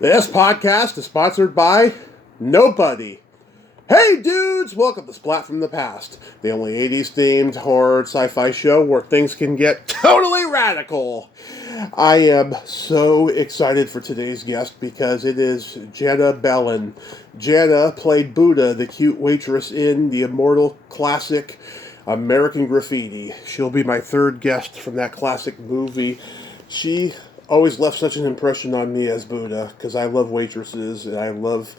This podcast is sponsored by nobody. Hey dudes, welcome to Splat from the Past, the only 80s themed horror sci-fi show where things can get totally radical. I am so excited for today's guest because it is Jana Bellan. Jana played Budda, the cute waitress in the immortal classic American Graffiti. She'll be my third guest from that classic movie. She always left such an impression on me as Budda because I love waitresses and I love,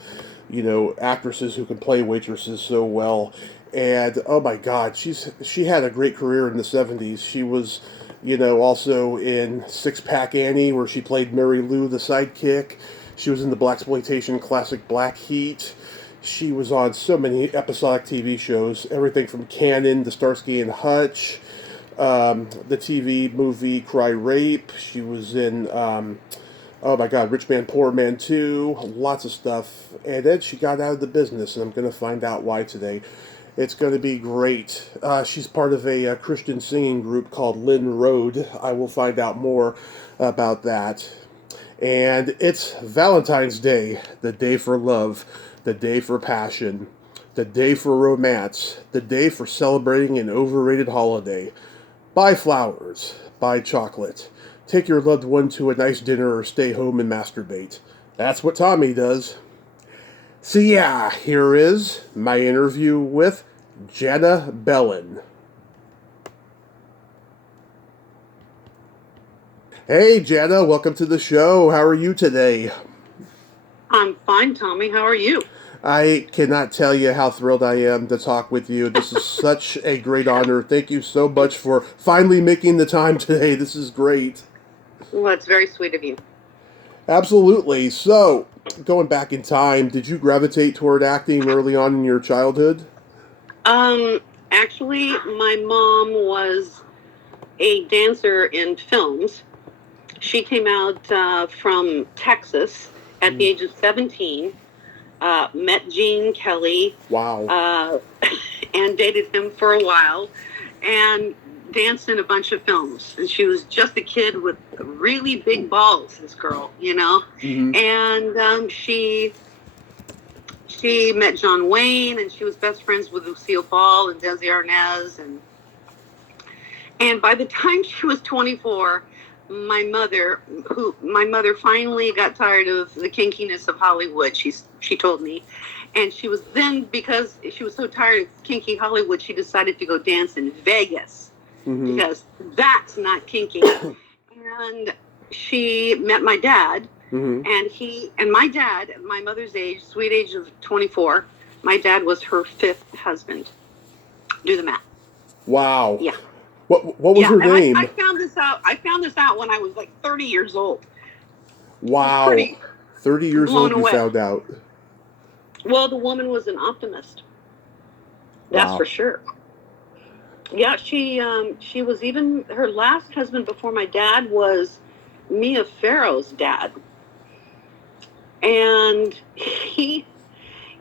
actresses who can play waitresses so well. And oh my God, she had a great career in the '70s. She was, also in Six Pack Annie, where she played Mary Lou, the sidekick. She was in the blaxploitation classic Black Heat. She was on so many episodic TV shows, everything from Cannon to Starsky and Hutch. The TV movie Cry Rape. She was in, oh my God, Rich Man, Poor Man 2. Lots of stuff. And then she got out of the business, and I'm going to find out why today. It's going to be great. She's part of a Christian singing group called Lynn Road. I will find out more about that. And it's Valentine's Day, the day for love, the day for passion, the day for romance, the day for celebrating an overrated holiday. Buy flowers, buy chocolate, take your loved one to a nice dinner or stay home and masturbate. That's what Tommy does. So yeah, here is my interview with Jana Bellan. Hey Jana, welcome to the show. How are you today? I'm fine, Tommy. How are you? I cannot tell you how thrilled I am to talk with you. This is such a great honor. Thank you so much for finally making the time today. This is great. Well, that's very sweet of you. Absolutely. So, going back in time, did you gravitate toward acting early on in your childhood? Actually, my mom was a dancer in films. She came out from Texas at the age of 17. Met Gene Kelly. Wow. And dated him for a while, and danced in a bunch of films. And she was just a kid with really big balls, this girl, Mm-hmm. And she met John Wayne, and she was best friends with Lucille Ball and Desi Arnaz. And by the time she was 24, my mother finally got tired of the kinkiness of Hollywood. She told me, and she was then, because she was so tired of kinky Hollywood, she decided to go dance in Vegas. Mm-hmm. Because that's not kinky. And she met my dad, mm-hmm. and my dad, at my mother's age, sweet age of 24, my dad was her fifth husband. Do the math. Wow. Yeah. What was her name? I found this out when I was like 30 years old. Wow. 30 years old you found out. Well, the woman was an optimist. That's for sure. Yeah, she was even, her last husband before my dad was Mia Farrow's dad. And he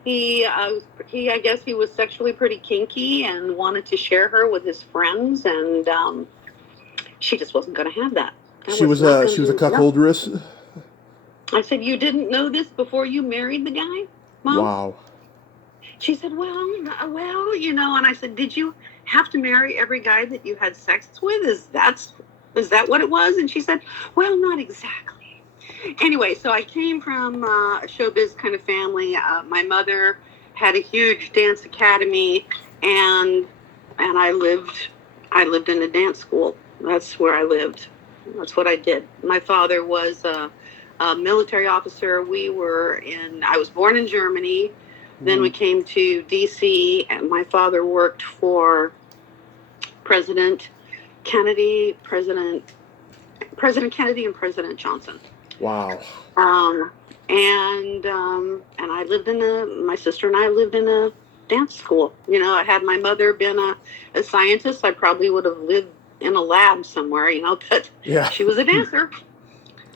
I guess he was sexually pretty kinky and wanted to share her with his friends, and she just wasn't going to have that. She was a cuckoldress. I said, "You didn't know this before you married the guy, Mom?" Wow. She said, well, and I said, "Did you have to marry every guy that you had sex with? Is that what it was?" And she said, "Well, not exactly." Anyway, so I came from a showbiz kind of family. My mother had a huge dance academy, and I lived in a dance school. That's where I lived. That's what I did. My father was a military officer. I was born in Germany. Then we came to D.C., and my father worked for President Kennedy, President Kennedy, and President Johnson. Wow. And I lived my sister and I lived in a dance school. Had my mother been a scientist, I probably would have lived in a lab somewhere, but yeah. She was a dancer.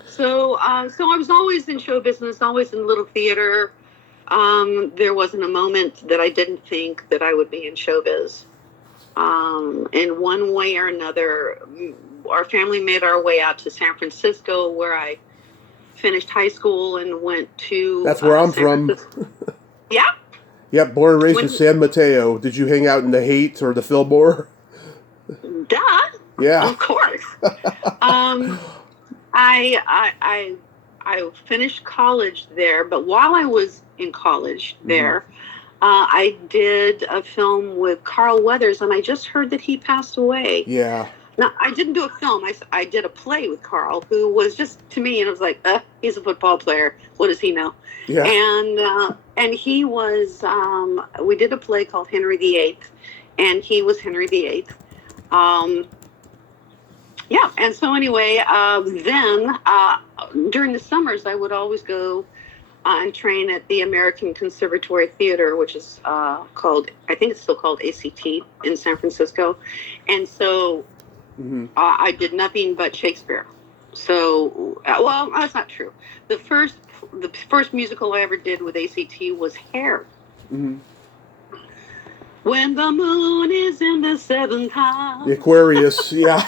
So I was always in show business, always in little theater. There wasn't a moment that I didn't think that I would be in showbiz. In one way or another, our family made our way out to San Francisco, where I finished high school and went to... That's where I'm from. Yeah? Yep, born and raised in San Mateo. Did you hang out in the Haight or the Fillmore? Duh. Yeah. Of course. I finished college there, but while I was in college there, I did a film with Carl Weathers, and I just heard that he passed away. Yeah. Now, I didn't do a film. I did a play with Carl, who was just, to me, and it was like, he's a football player. What does he know? Yeah. And he was, we did a play called Henry VIII, and he was Henry VIII. Yeah, and so anyway, then during the summers, I would always go and train at the American Conservatory Theater, which is called, I think it's still called ACT in San Francisco. And so I did nothing but Shakespeare. So, well, that's not true. The first musical I ever did with ACT was Hair. When the moon is in the seventh house. The Aquarius, yeah.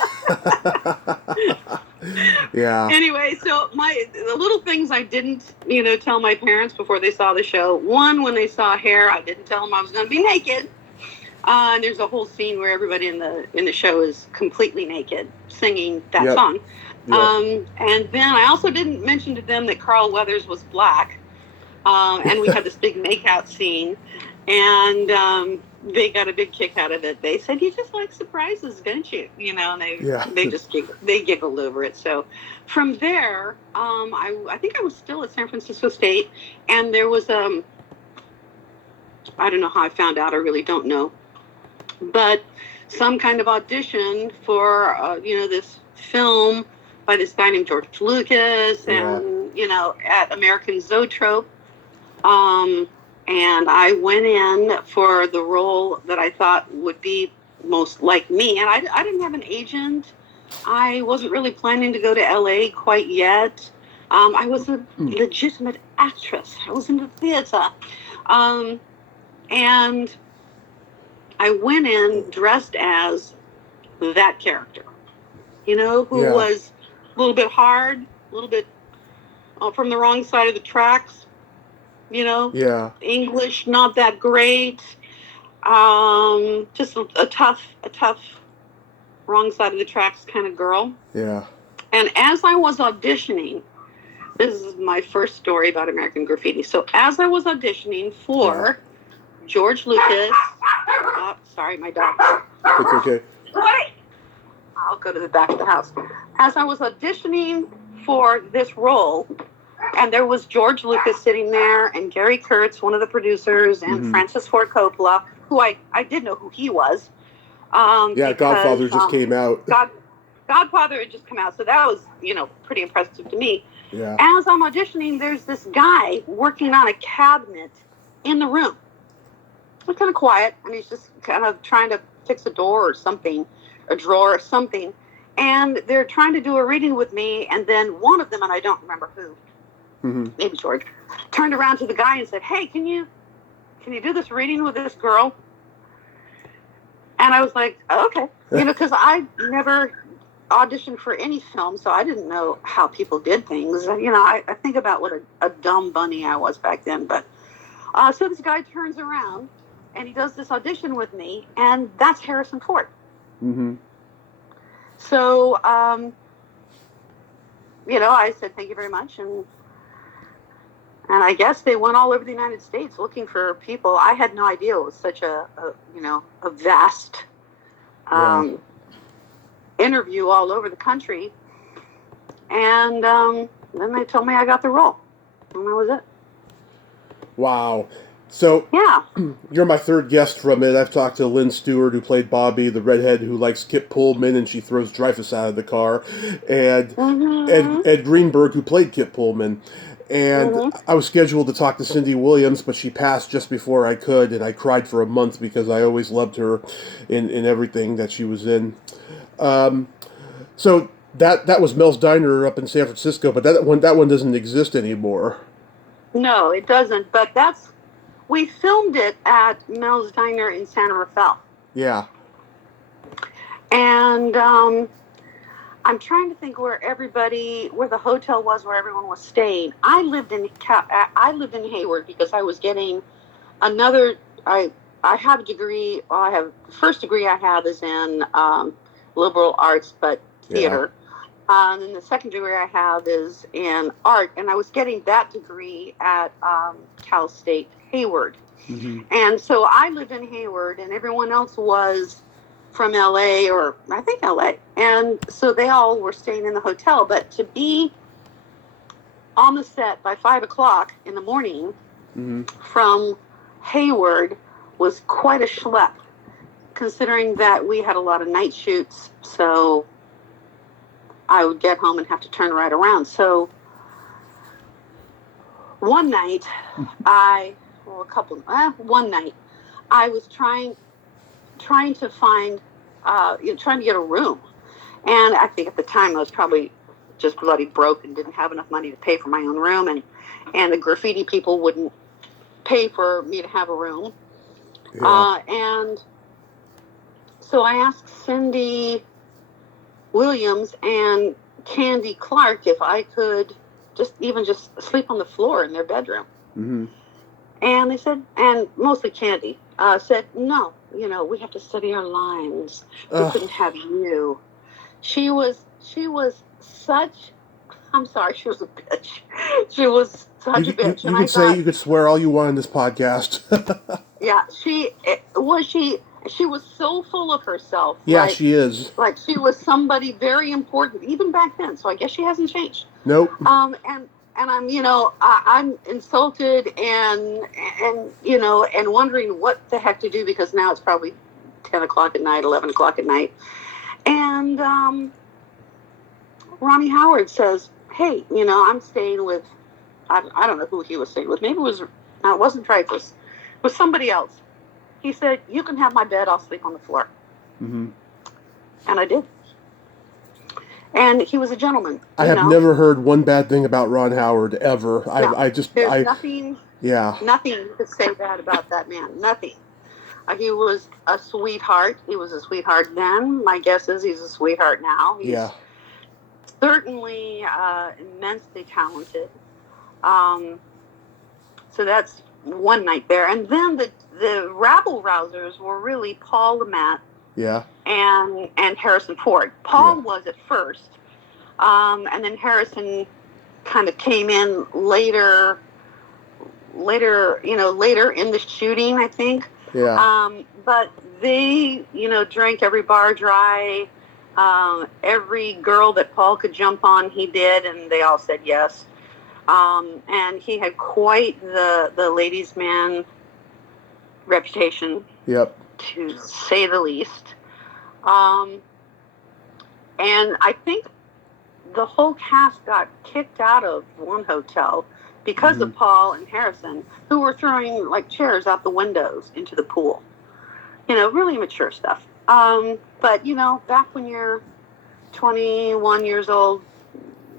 Yeah. Anyway, so the little things I didn't, tell my parents before they saw the show. One, when they saw Hair, I didn't tell them I was going to be naked. And there's a whole scene where everybody in the show is completely naked, singing that song. Yep. And then I also didn't mention to them that Carl Weathers was black, and we had this big makeout scene, and they got a big kick out of it. They said, "You just like surprises, don't you?" And they just giggled over it. So from there, I think I was still at San Francisco State, and there was I don't know how I found out. I really don't know. But some kind of audition for, this film by this guy named George Lucas and, at American Zoetrope. And I went in for the role that I thought would be most like me. And I didn't have an agent. I wasn't really planning to go to LA quite yet. I was a legitimate actress. I was in the theater. And I went in dressed as that character, who was a little bit hard, a little bit from the wrong side of the tracks, English not that great, just a tough wrong side of the tracks kind of girl. Yeah. And as I was auditioning, this is my first story about American Graffiti. So as I was auditioning for George Lucas. Oh, sorry, my dog. It's okay. I'll go to the back of the house. As I was auditioning for this role, and there was George Lucas sitting there, and Gary Kurtz, one of the producers, and Francis Ford Coppola, who I did know who he was. Godfather just came out. Godfather had just come out, so that was, pretty impressive to me. Yeah. As I'm auditioning, there's this guy working on a cabinet in the room. It's kind of quiet, and he's just kind of trying to fix a door or something, a drawer or something. And they're trying to do a reading with me, and then one of them, and I don't remember who, maybe George, turned around to the guy and said, "Hey, can you do this reading with this girl?" And I was like, "Okay," because I never auditioned for any film, so I didn't know how people did things. I think about what a dumb bunny I was back then. But so this guy turns around, and he does this audition with me, and that's Harrison Ford. So, I said, "Thank you very much." And I guess they went all over the United States looking for people. I had no idea it was such a vast interview all over the country. And then they told me I got the role. And that was it. Wow. So, you're my third guest from it. I've talked to Lynn Stewart, who played Bobby, the redhead who likes Kip Pullman, and she throws Dreyfus out of the car, and Ed Greenberg, who played Kip Pullman. And I was scheduled to talk to Cindy Williams, but she passed just before I could, and I cried for a month because I always loved her in everything that she was in. So that was Mel's Diner up in San Francisco, but that one doesn't exist anymore. No, it doesn't, but we filmed it at Mel's Diner in San Rafael. Yeah. And I'm trying to think where the hotel was, where everyone was staying. I lived in Hayward because I was getting another. I have a degree. Well, the first degree I have is in liberal arts, but theater. And then the second degree I have is in art, and I was getting that degree at Cal State Hayward. Mm-hmm. And so I lived in Hayward, and everyone else was from LA, or I think LA. And so they all were staying in the hotel. But to be on the set by 5 o'clock in the morning from Hayward was quite a schlep, considering that we had a lot of night shoots. So I would get home and have to turn right around. So one night, one night, I was trying to find, trying to get a room. And I think at the time I was probably just bloody broke and didn't have enough money to pay for my own room. And the graffiti people wouldn't pay for me to have a room. Yeah. And so I asked Cindy Williams and Candy Clark if I could just sleep on the floor in their bedroom. Mm-hmm. And they said, and mostly Candy, said, no, we have to study our lines. We couldn't have you. She was such, I'm sorry, she was a bitch. She was such a bitch. You could swear all you want in this podcast. Yeah, she was so full of herself. Yeah, she is. Like she was somebody very important, even back then. So I guess she hasn't changed. Nope. And I'm, I'm insulted and wondering what the heck to do, because now it's probably 10 o'clock at night, 11 o'clock at night. And Ronnie Howard says, hey, I'm staying with, I don't know who he was staying with. Maybe it wasn't Dreyfus. It was somebody else. He said, you can have my bed. I'll sleep on the floor. Mm-hmm. And I did. And he was a gentleman. I have never heard one bad thing about Ron Howard ever. No, there's nothing. Yeah. Nothing you could say bad about that man. Nothing. He was a sweetheart. He was a sweetheart then. My guess is he's a sweetheart now. He's certainly immensely talented. So that's one night there. And then the rabble rousers were really Paul Lamette. Yeah. And Harrison Ford. Paul was at first, and then Harrison kind of came in later in the shooting, I think. Yeah. But they, drank every bar dry. Every girl that Paul could jump on, he did, and they all said yes. And he had quite the ladies' man reputation. Yep. To say the least. And I think the whole cast got kicked out of one hotel because of Paul and Harrison, who were throwing chairs out the windows into the pool. Really mature stuff. But back when you're 21 years old,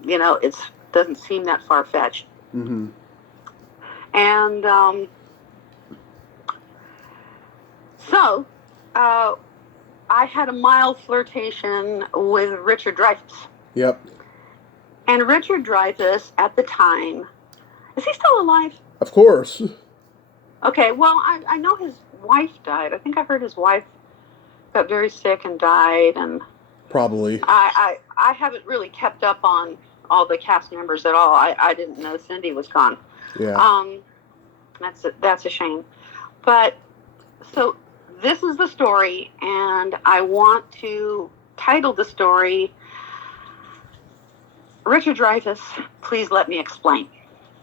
it doesn't seem that far-fetched. Mm-hmm. And so, I had a mild flirtation with Richard Dreyfuss. Yep. And Richard Dreyfuss, at the time, is he still alive? Of course. Okay, well, I know his wife died. I think I heard his wife got very sick and died, and probably. I haven't really kept up on all the cast members at all. I didn't know Cindy was gone. Yeah. That's a shame. But so this is the story, and I want to title the story, Richard Dreyfuss, Please Let Me Explain.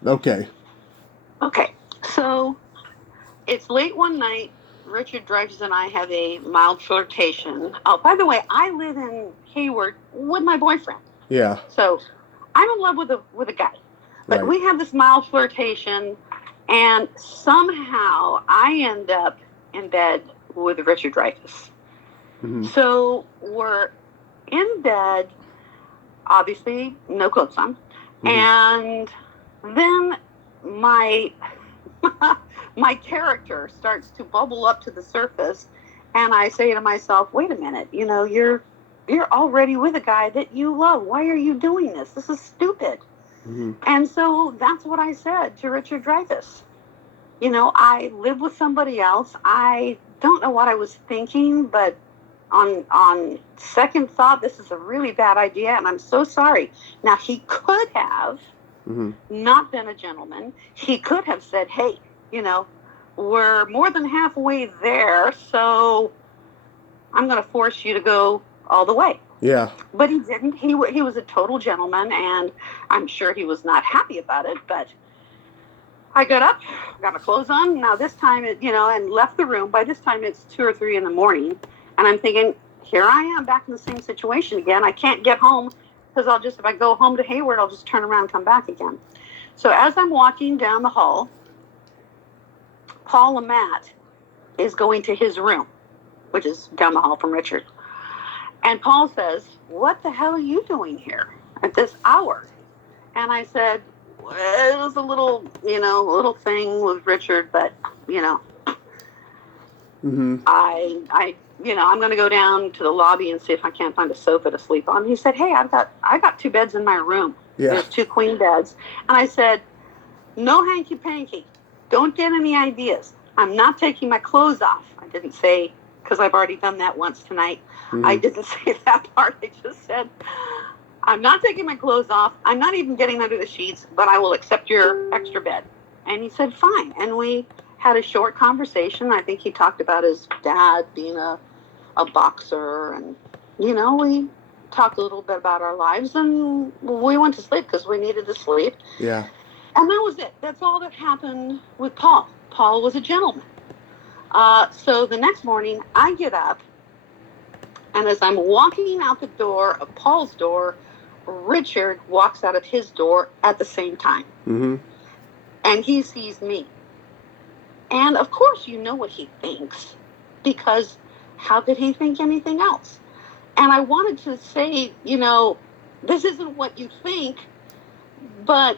Okay. Okay. So it's late one night. Richard Dreyfuss and I have a mild flirtation. Oh, by the way, I live in Hayward with my boyfriend. Yeah. So I'm in love with a guy. But we have this mild flirtation, and somehow I end up in bed with Richard Dreyfuss. Mm-hmm. So we're in bed, obviously no clothes on, and then my character starts to bubble up to the surface, and I say to myself, wait a minute, you're you're already with a guy that you love. Why are you doing this? This is stupid. Mm-hmm. And so that's what I said to Richard Dreyfuss. You know, I live with somebody else. I don't know what I was thinking, but on second thought, this is a really bad idea, and I'm so sorry. Now, he could have not been a gentleman. He could have said, hey, you know, we're more than halfway there, so I'm going to force you to go all the way. Yeah. But he didn't. He was a total gentleman, and I'm sure he was not happy about it, but I got up, got my clothes on. Now this time, and left the room. By this time, it's 2 or 3 in the morning. And I'm thinking, here I am back in the same situation again. I can't get home because if I go home to Hayward, I'll just turn around and come back again. So as I'm walking down the hall, Paul LeMat is going to his room, which is down the hall from Richard. And Paul says, what the hell are you doing here at this hour? And I said, it was a little thing with Richard, but, I'm going to go down to the lobby and see if I can't find a sofa to sleep on. He said, hey, I got 2 beds in my room. Yeah. There's 2 queen beds. And I said, no hanky-panky. Don't get any ideas. I'm not taking my clothes off. I didn't say, because I've already done that once tonight. I didn't say that part. I just said, I'm not taking my clothes off. I'm not even getting under the sheets, but I will accept your extra bed. And he said, fine. And we had a short conversation. I think he talked about his dad being a boxer. And, we talked a little bit about our lives. And we went to sleep because we needed to sleep. Yeah. And that was it. That's all that happened with Paul. Paul was a gentleman. So the next morning, I get up. And as I'm walking out the door of Paul's door, Richard walks out of his door at the same time. Mm-hmm. And he sees me. And of course, you know what he thinks, because how could he think anything else? And I wanted to say, this isn't what you think, but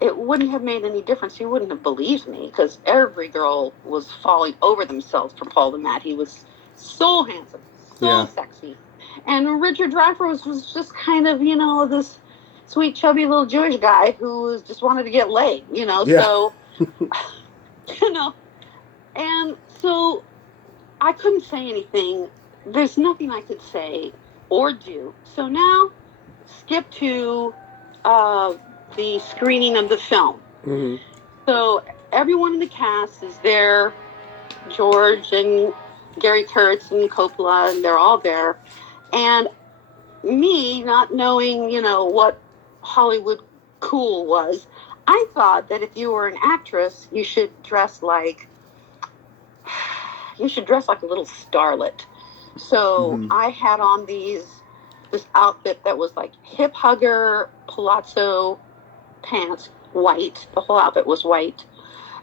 it wouldn't have made any difference. He wouldn't have believed me, because every girl was falling over themselves for Paul LeMat. He was so handsome, so sexy. And Richard Dreyfuss was just kind of, this sweet, chubby little Jewish guy who just wanted to get laid, so, and so I couldn't say anything. There's nothing I could say or do. So now skip to the screening of the film. Mm-hmm. So everyone in the cast is there, George and Gary Kurtz and Coppola, and they're all there. And me, not knowing, what Hollywood cool was, I thought that if you were an actress, you should dress like a little starlet. So I had on this outfit that was like hip hugger, palazzo pants, white. The whole outfit was white,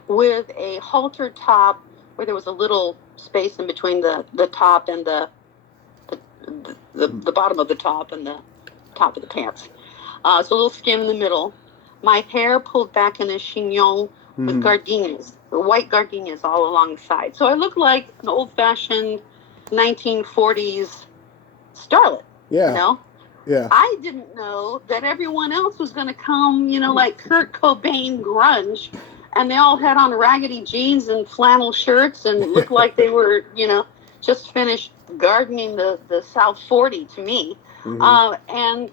with a halter top where there was a little space in between the top and the bottom of the top and the top of the pants. So a little skin in the middle. My hair pulled back in a chignon with gardenias, white gardenias all along the side. So I looked like an old-fashioned 1940s starlet. Yeah. Yeah. I didn't know that everyone else was going to come, like Kurt Cobain grunge, and they all had on raggedy jeans and flannel shirts and looked like they were, just finished gardening the South 40 to me. And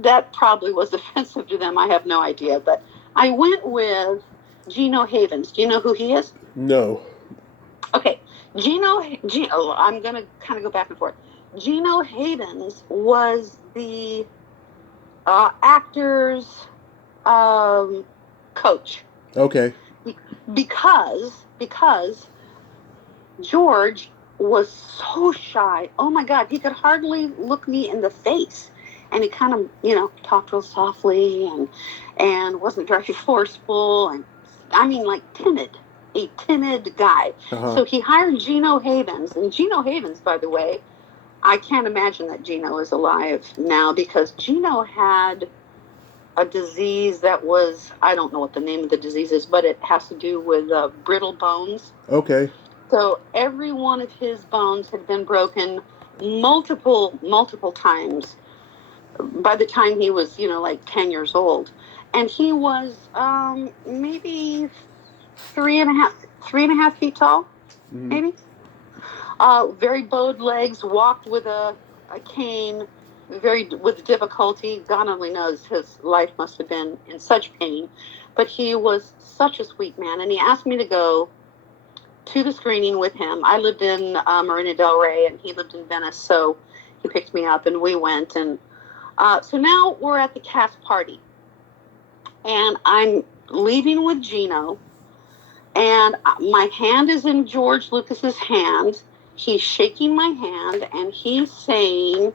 that probably was offensive to them. I have no idea. But I went with Gino Havens. Do you know who he is? No. Okay. I'm going to kind of go back and forth. Gino Havens was the actor's coach. Okay. Because George was so shy. Oh my God, he could hardly look me in the face. And he kind of, talked real softly and wasn't very forceful. And I mean, like a timid guy. Uh-huh. So he hired Gino Havens. And Gino Havens, by the way, I can't imagine that Gino is alive now, because Gino had a disease that was, I don't know what the name of the disease is, but it has to do with brittle bones. Okay. So every one of his bones had been broken multiple times by the time he was, like 10 years old. And he was maybe 3.5 feet tall, maybe. Very bowed legs, walked with a cane, with difficulty. God only knows his life must have been in such pain. But he was such a sweet man. And he asked me to go to the screening with him. I lived in Marina del Rey, and he lived in Venice, so he picked me up, and we went. And so now we're at the cast party, and I'm leaving with Gino, and my hand is in George Lucas's hand. He's shaking my hand, and he's saying,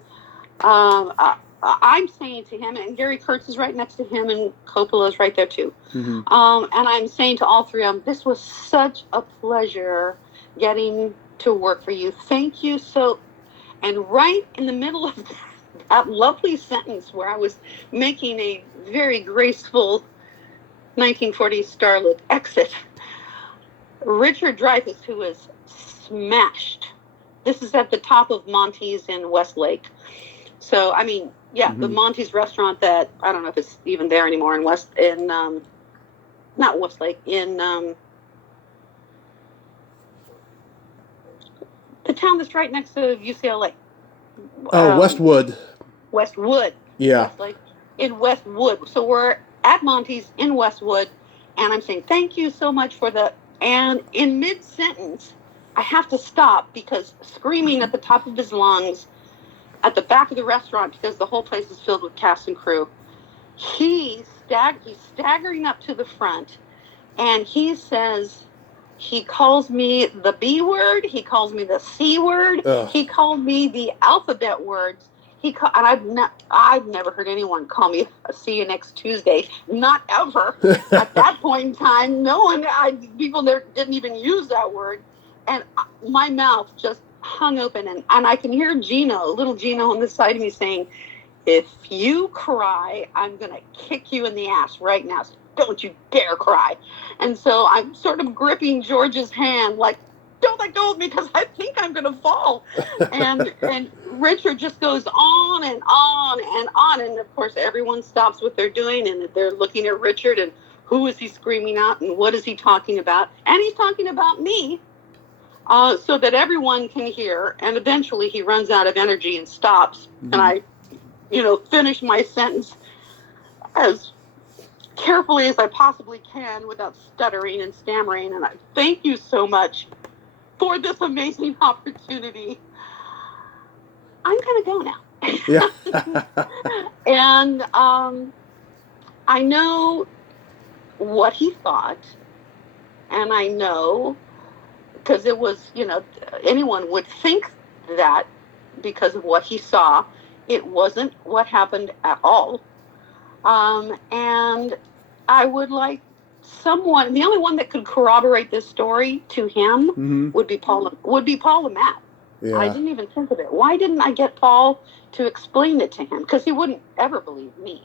I'm saying to him, and Gary Kurtz is right next to him, and Coppola is right there too. And I'm saying to all three of them, this was such a pleasure getting to work for you. Thank you so. And right in the middle of that lovely sentence where I was making a very graceful 1940s starlet exit, Richard Dreyfuss, who is smashed. This is at the top of Monty's in Westlake. So, I mean, the Monty's restaurant that, I don't know if it's even there anymore not Westlake, in the town that's right next to UCLA. Westwood. Westwood. Yeah. Westlake, in Westwood. So we're at Monty's in Westwood, and I'm saying, thank you so much for the, and in mid-sentence, I have to stop because screaming at the top of his lungs at the back of the restaurant, because the whole place is filled with cast and crew, he's staggering up to the front, and he says, he calls me the B word, he calls me the C word, he called me the alphabet words, and I've never heard anyone call me a see you next Tuesday, not ever. At that point in time, people there didn't even use that word, and my mouth just hung open, and I can hear little Gino on the side of me saying, if you cry, I'm going to kick you in the ass right now. So don't you dare cry. And so I'm sort of gripping George's hand like, don't let go of me because I think I'm going to fall. And Richard just goes on and on and on. And, of course, everyone stops what they're doing, and they're looking at Richard, and who is he screaming at, and what is he talking about? And he's talking about me. So that everyone can hear, and eventually he runs out of energy and stops, and I, finish my sentence as carefully as I possibly can without stuttering and stammering, and I thank you so much for this amazing opportunity. I'm going to go now. Yeah. And I know what he thought, and I know, because it was, anyone would think that because of what he saw. It wasn't what happened at all. And I would like someone, the only one that could corroborate this story to him would be Paul LeMat. Yeah. I didn't even think of it. Why didn't I get Paul to explain it to him? Because he wouldn't ever believe me.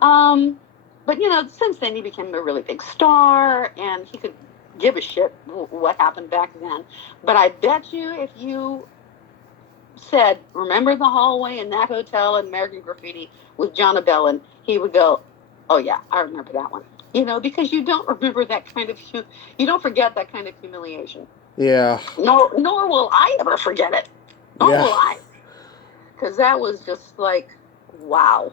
But, since then he became a really big star, and he could give a shit what happened back then. But I bet you if you said, remember the hallway in that hotel in American Graffiti with Jana Bellan, he would go, oh yeah, I remember that one. Because you don't remember that kind of, you don't forget that kind of humiliation. Yeah. Nor will I ever forget it. Nor will I. Because that was just like, wow.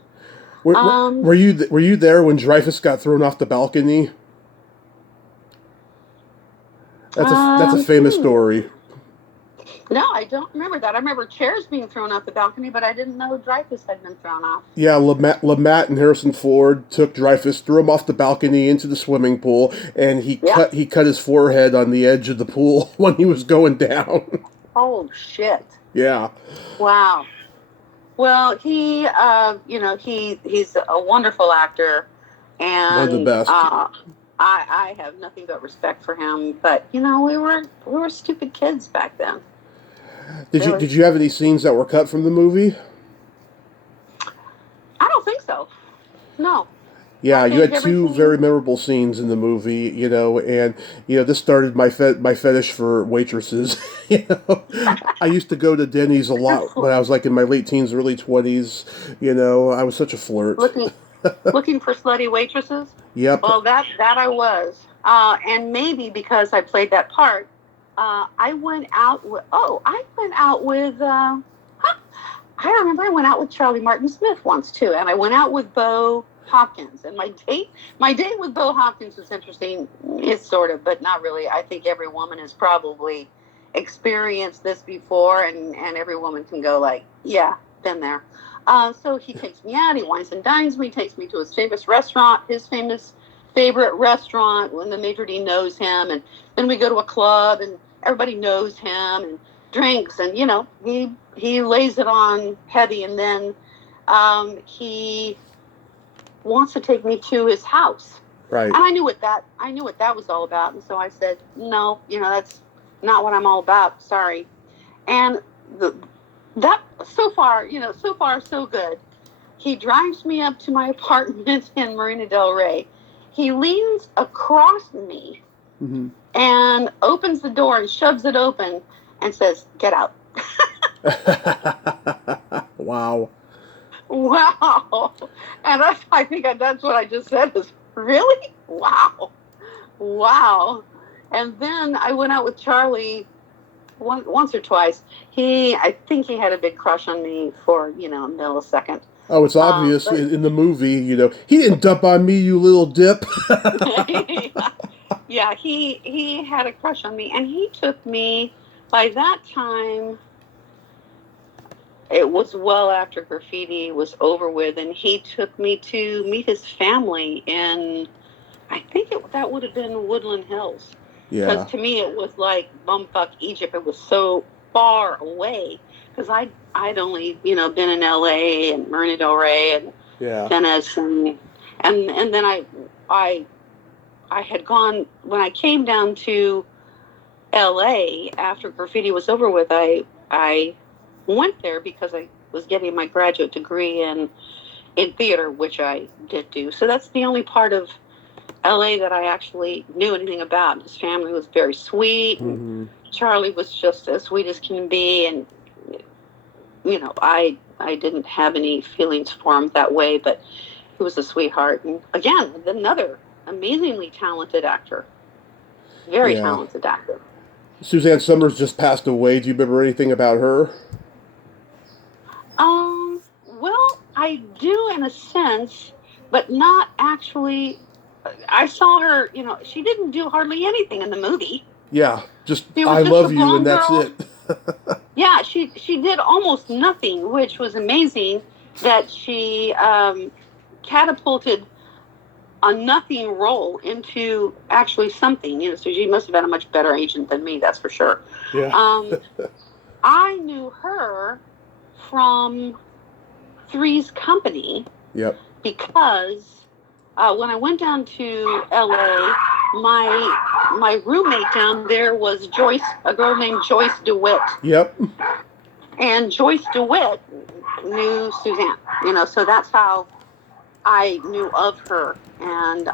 Were you there when Dreyfuss got thrown off the balcony? That's a famous story. No, I don't remember that. I remember chairs being thrown off the balcony, but I didn't know Dreyfuss had been thrown off. Yeah, LeMat and Harrison Ford took Dreyfuss, threw him off the balcony into the swimming pool, and he cut his forehead on the edge of the pool when he was going down. Oh shit! Yeah. Wow. Well, he, he's a wonderful actor, and one of the best. I have nothing but respect for him. But we were stupid kids back then. Did you have any scenes that were cut from the movie? I don't think so. No. Yeah, I you think had two everything. very memorable scenes in the movie, and this started my fetish for waitresses. I used to go to Denny's a lot when I was like in my late teens, early 20s. I was such a flirt. looking looking for slutty waitresses. Yep. Well, that I was, and maybe because I played that part, I went out with. Oh, I went out with. I remember I went out with Charlie Martin Smith once too, and I went out with Bo Hopkins. And my date with Bo Hopkins was interesting. It's sort of, but not really. I think every woman has probably experienced this before, and every woman can go like, yeah, been there. So he takes me out. He wines and dines me. Takes me to his famous restaurant, his famous favorite restaurant when the maitre d' knows him, and then we go to a club and everybody knows him and drinks, and he lays it on heavy, and then he wants to take me to his house. Right. And I knew what that was all about, and so I said, no, that's not what I'm all about. Sorry. And that so far so good. He drives me up to my apartment in Marina Del Rey. He leans across me Mm-hmm. and opens the door and shoves it open and says, "Get out." Wow. Wow. And I think that's what I just said is, really? Wow. Wow. And then I went out with Charlie once or twice. I think he had a big crush on me for, a millisecond. Oh, it's obvious in the movie. He didn't dump on me, you little dip. Yeah, he had a crush on me, and he took me. By that time, it was well after Graffiti was over with, and he took me to meet his family in, I think that would have been Woodland Hills. Yeah. Because to me, it was like bumfuck Egypt. It was so far away. Because I'd only, been in L.A. and Marina Del Rey and Venice, and then I had gone, when I came down to L.A. after Graffiti was over with, I went there because I was getting my graduate degree in theater, which I did do. So that's the only part of L.A. that I actually knew anything about. His family was very sweet. Mm-hmm. Charlie was just as sweet as can be, and I didn't have any feelings for him that way, but he was a sweetheart. And again, another amazingly talented actor. Very talented actor. Suzanne Summers just passed away. Do you remember anything about her? Well, I do in a sense, but not actually. I saw her, she didn't do hardly anything in the movie. Yeah, I love you, and that's girl. it. Yeah, she did almost nothing, which was amazing that she catapulted a nothing role into actually something. So she must have been a much better agent than me, that's for sure. Yeah. I knew her from Three's Company. Yep. Because when I went down to L.A., my roommate down there was a girl named Joyce DeWitt. Yep. And Joyce DeWitt knew Suzanne, so that's how I knew of her. And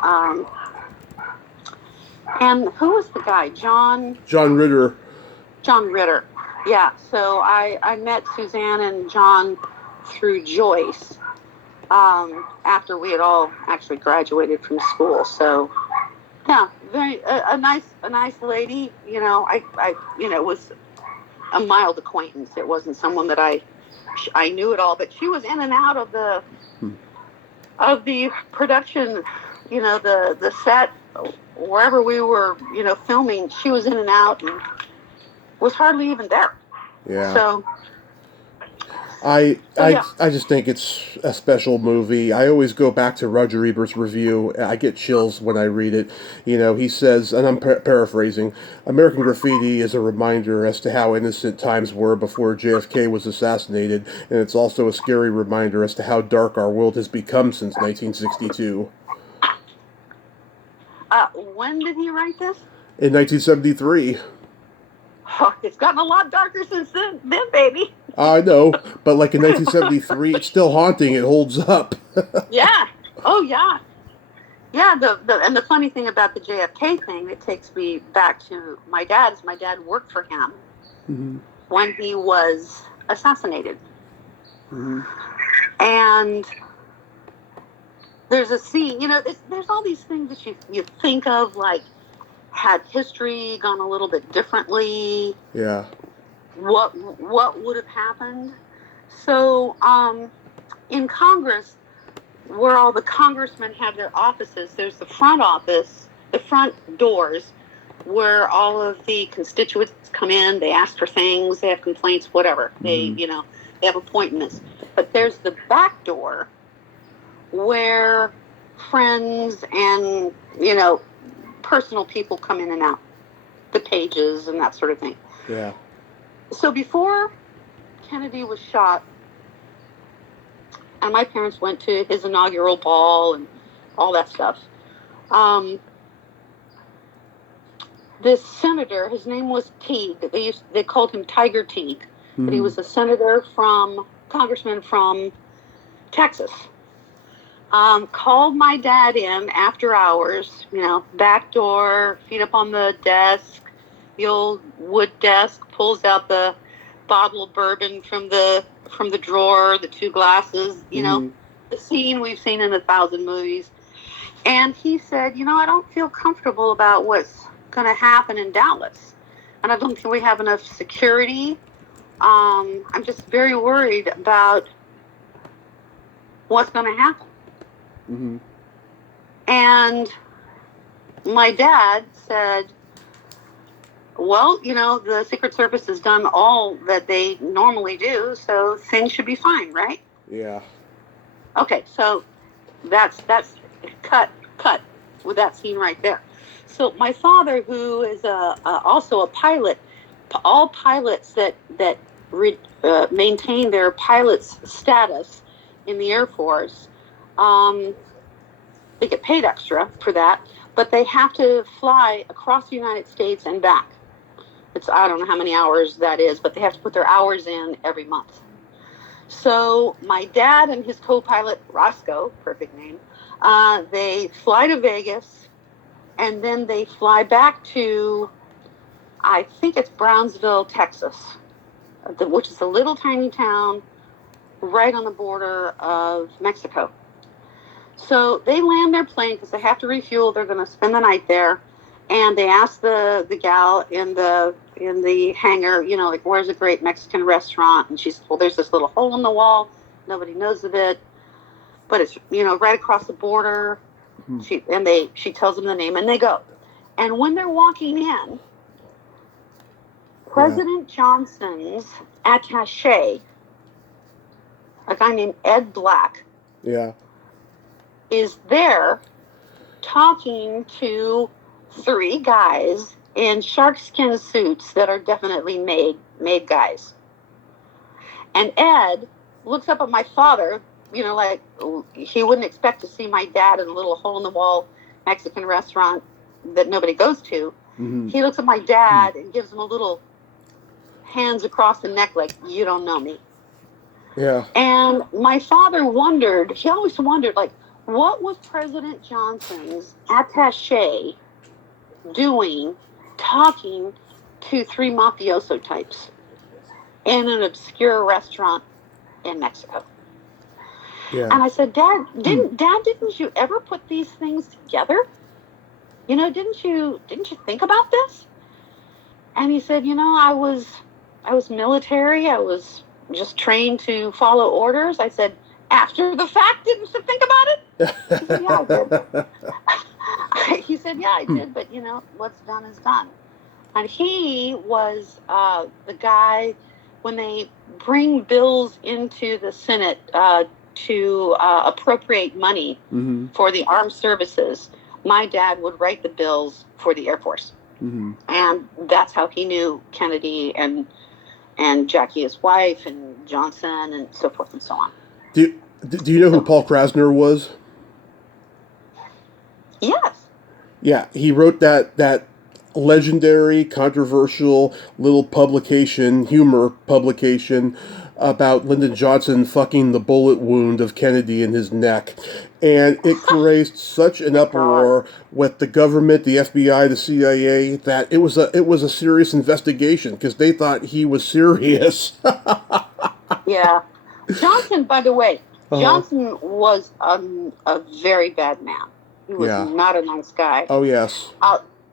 who was the guy? John Ritter. John Ritter. Yeah. So I met Suzanne and John through Joyce after we had all actually graduated from school. So yeah, very a nice lady. It was a mild acquaintance. It wasn't someone that I knew at all, but she was in and out of the production, the set, wherever we were, filming. She was in and out and was hardly even there. Yeah. So I just think it's a special movie. I always go back to Roger Ebert's review. I get chills when I read it. He says, and I'm paraphrasing, American Graffiti is a reminder as to how innocent times were before JFK was assassinated, and it's also a scary reminder as to how dark our world has become since 1962. When did he write this? In 1973. Oh, it's gotten a lot darker since then, baby. I know, but like in 1973, it's still haunting. It holds up. Yeah. Oh, yeah. Yeah, and the funny thing about the JFK thing, it takes me back to my dad. My dad worked for him when he was assassinated. And there's a scene, there's all these things that you think of, like, had history gone a little bit differently, what would have happened. So in Congress, where all the congressmen have their offices, there's the front office, the front doors, where all of the constituents come in, they ask for things, they have complaints, whatever. They have appointments. But there's the back door where friends and, personal people come in and out, the pages and that sort of thing. Yeah. So before Kennedy was shot, and my parents went to his inaugural ball and all that stuff, this senator, his name was Teague. They called him Tiger Teague. But he was a congressman from Texas. Called my dad in after hours, back door, feet up on the desk, the old wood desk, pulls out the bottle of bourbon from the drawer, the 2 glasses, the scene we've seen in 1,000 movies. And he said, I don't feel comfortable about what's going to happen in Dallas. And I don't think we have enough security. I'm just very worried about what's going to happen. And my dad said, well, the Secret Service has done all that they normally do, so things should be fine, right? Yeah. Okay, so that's cut with that scene right there. So my father, who is also a pilot, all pilots that maintain their pilot's status in the Air Force, they get paid extra for that, but they have to fly across the United States and back. I don't know how many hours that is, but they have to put their hours in every month. So my dad and his co-pilot, Roscoe, perfect name, they fly to Vegas, and then they fly back to, I think it's Brownsville, Texas, which is a little tiny town right on the border of Mexico. So they land their plane because they have to refuel. They're going to spend the night there. And they ask the gal in the hangar, like, where's a great Mexican restaurant? And she says, well, there's this little hole in the wall. Nobody knows of it. But it's, right across the border. She tells them the name, and they go. And when they're walking in, President Johnson's attaché, a guy named Ed Black, is there talking to 3 guys in sharkskin suits that are definitely made guys. And Ed looks up at my father, like he wouldn't expect to see my dad in a little hole-in-the-wall Mexican restaurant that nobody goes to. He looks at my dad and gives him a little hands across the neck like, you don't know me. Yeah. And my father he always wondered, like, what was President Johnson's attaché doing, talking to 3 mafioso types in an obscure restaurant in Mexico? Yeah. And I said, Dad, didn't you ever put these things together? Didn't you think about this? And he said, I was military. I was just trained to follow orders. I said, after the fact, didn't you think about it? He said, yeah, I did. He said, yeah, I did, but, what's done is done. And he was the guy, when they bring bills into the Senate to appropriate money for the armed services, my dad would write the bills for the Air Force. And that's how he knew Kennedy and Jackie, his wife, and Johnson, and so forth and so on. Do you know who Paul Krasner was? Yes. Yeah, he wrote that legendary, controversial little publication, humor publication, about Lyndon Johnson fucking the bullet wound of Kennedy in his neck. And it raised such an uproar with the government, the FBI, the CIA, that it was a serious investigation because they thought he was serious. Yeah. Johnson, by the way, Johnson was a very bad man. He was not a nice guy. Oh, yes.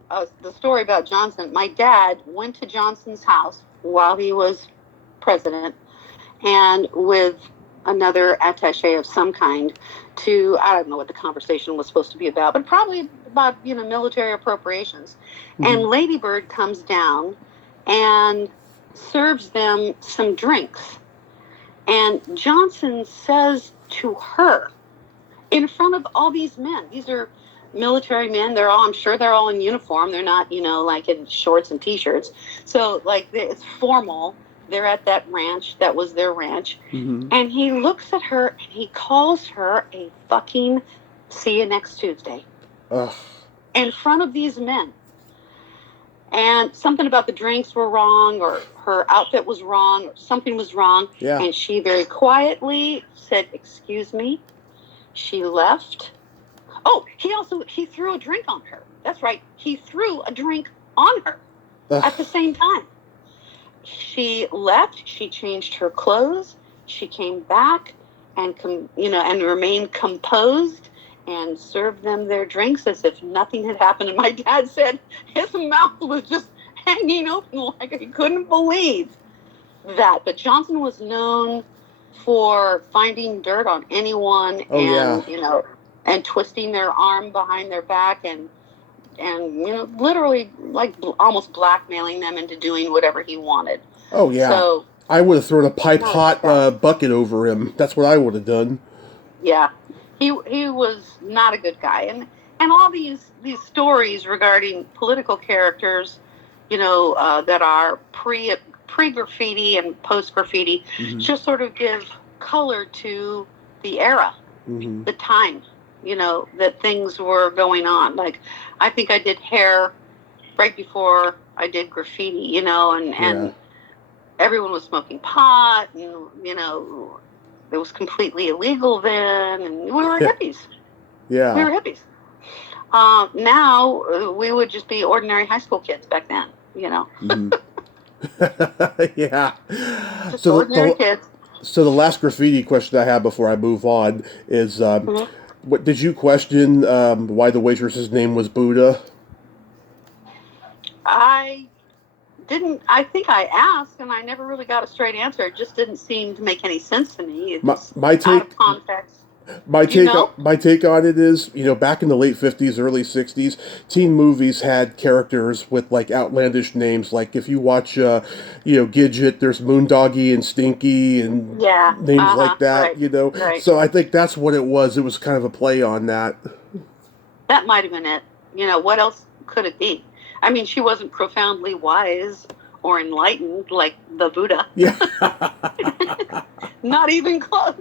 The story about Johnson, my dad went to Johnson's house while he was president and with another attaché of some kind to, I don't know what the conversation was supposed to be about, but probably about, military appropriations. Mm-hmm. And Lady Bird comes down and serves them some drinks. And Johnson says to her, in front of all these men, these are military men, I'm sure they're all in uniform. They're not, like in shorts and T-shirts. So, it's formal. They're at that ranch. That was their ranch. Mm-hmm. And he looks at her and he calls her a fucking see you next Tuesday. Ugh. In front of these men. And something about the drinks were wrong, or her outfit was wrong, or something was wrong. Yeah. And she very quietly said, "Excuse me." She left. Oh, he threw a drink on her. That's right. He threw a drink on her at the same time. She left. She changed her clothes. She came back and remained composed and served them their drinks as if nothing had happened. And my dad said his mouth was just hanging open like he couldn't believe that. But Johnson was known for finding dirt on anyone and twisting their arm behind their back and literally almost blackmailing them into doing whatever he wanted. Oh yeah. So I would have thrown a pipe hot bucket over him. That's what I would have done. Yeah. He was not a good guy. And all these stories regarding political characters, that are pre-graffiti and post-graffiti, mm-hmm. just sort of give color to the era, mm-hmm. the time, that things were going on. Like, I think I did hair right before I did graffiti, and everyone was smoking pot, and, it was completely illegal then, and we were hippies. Yeah. We were hippies. Now, we would just be ordinary high school kids back then, Mm-hmm. Yeah. Just ordinary kids. So the last graffiti question I have before I move on is, mm-hmm. What did you question why the waitress's name was Budda? I didn't. I think I asked, and I never really got a straight answer. It just didn't seem to make any sense to me. It was out of context. My take on it is, back in the late 50s, early 60s, teen movies had characters with outlandish names. Like if you watch, Gidget, there's Moondoggy and Stinky and names like that. Right, Right. So I think that's what it was. It was kind of a play on that. That might have been it. What else could it be? I mean, she wasn't profoundly wise or enlightened like the Buddha. Yeah. Not even close.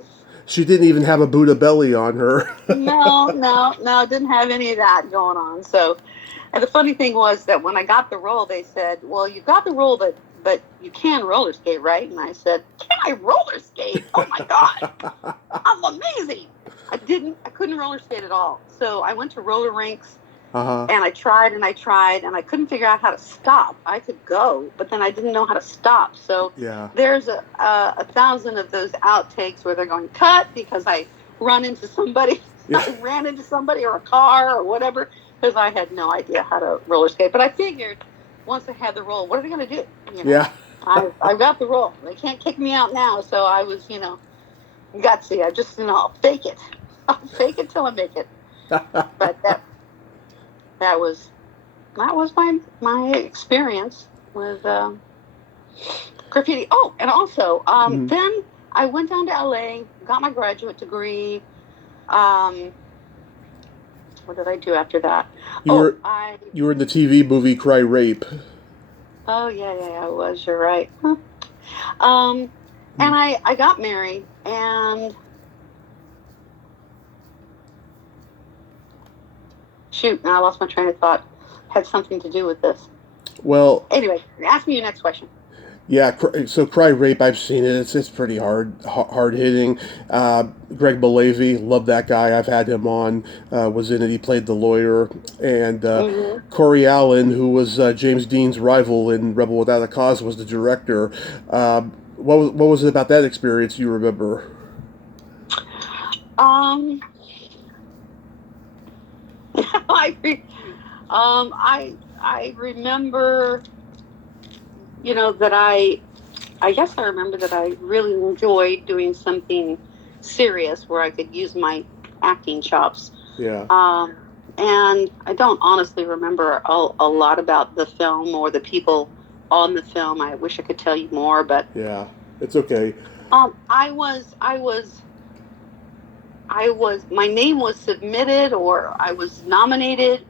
She didn't even have a Buddha belly on her. No, didn't have any of that going on. So, and the funny thing was that when I got the role, they said, "Well, you got the role, but you can roller skate, right?" And I said, "Can I roller skate? Oh my God, I'm amazing!" I couldn't roller skate at all. So I went to roller rinks. Uh-huh. And I tried, and I couldn't figure out how to stop. I could go, but then I didn't know how to stop. So there's a 1,000 of those outtakes where they're going, cut, because I ran into somebody or a car or whatever, because I had no idea how to roller skate. But I figured once I had the role, what are they going to do? Yeah. I've got the role. They can't kick me out now. So I was, gutsy. I just, I'll fake it. I'll fake it till I make it. But that was my experience with graffiti. Oh, and also, mm-hmm. then I went down to LA, got my graduate degree. What did I do after that? You were in the TV movie Cry Rape. Oh, yeah, I was. You're right. Huh. And I got married, and shoot, now I lost my train of thought. Had something to do with this. Well, anyway, ask me your next question. Yeah, so Cry Rape, I've seen it. It's pretty hard hitting. Greg Malavy, love that guy. I've had him on. Was in it. He played the lawyer, and Hmm. Corey Allen, who was James Dean's rival in Rebel Without a Cause, was the director. What was it about that experience you remember? Um, I, re- I remember, that I guess I remember that I really enjoyed doing something serious where I could use my acting chops. Yeah, Um, and I don't honestly remember a lot about the film or the people on the film. I wish I could tell you more, but yeah, it's okay. my name was submitted or I was nominated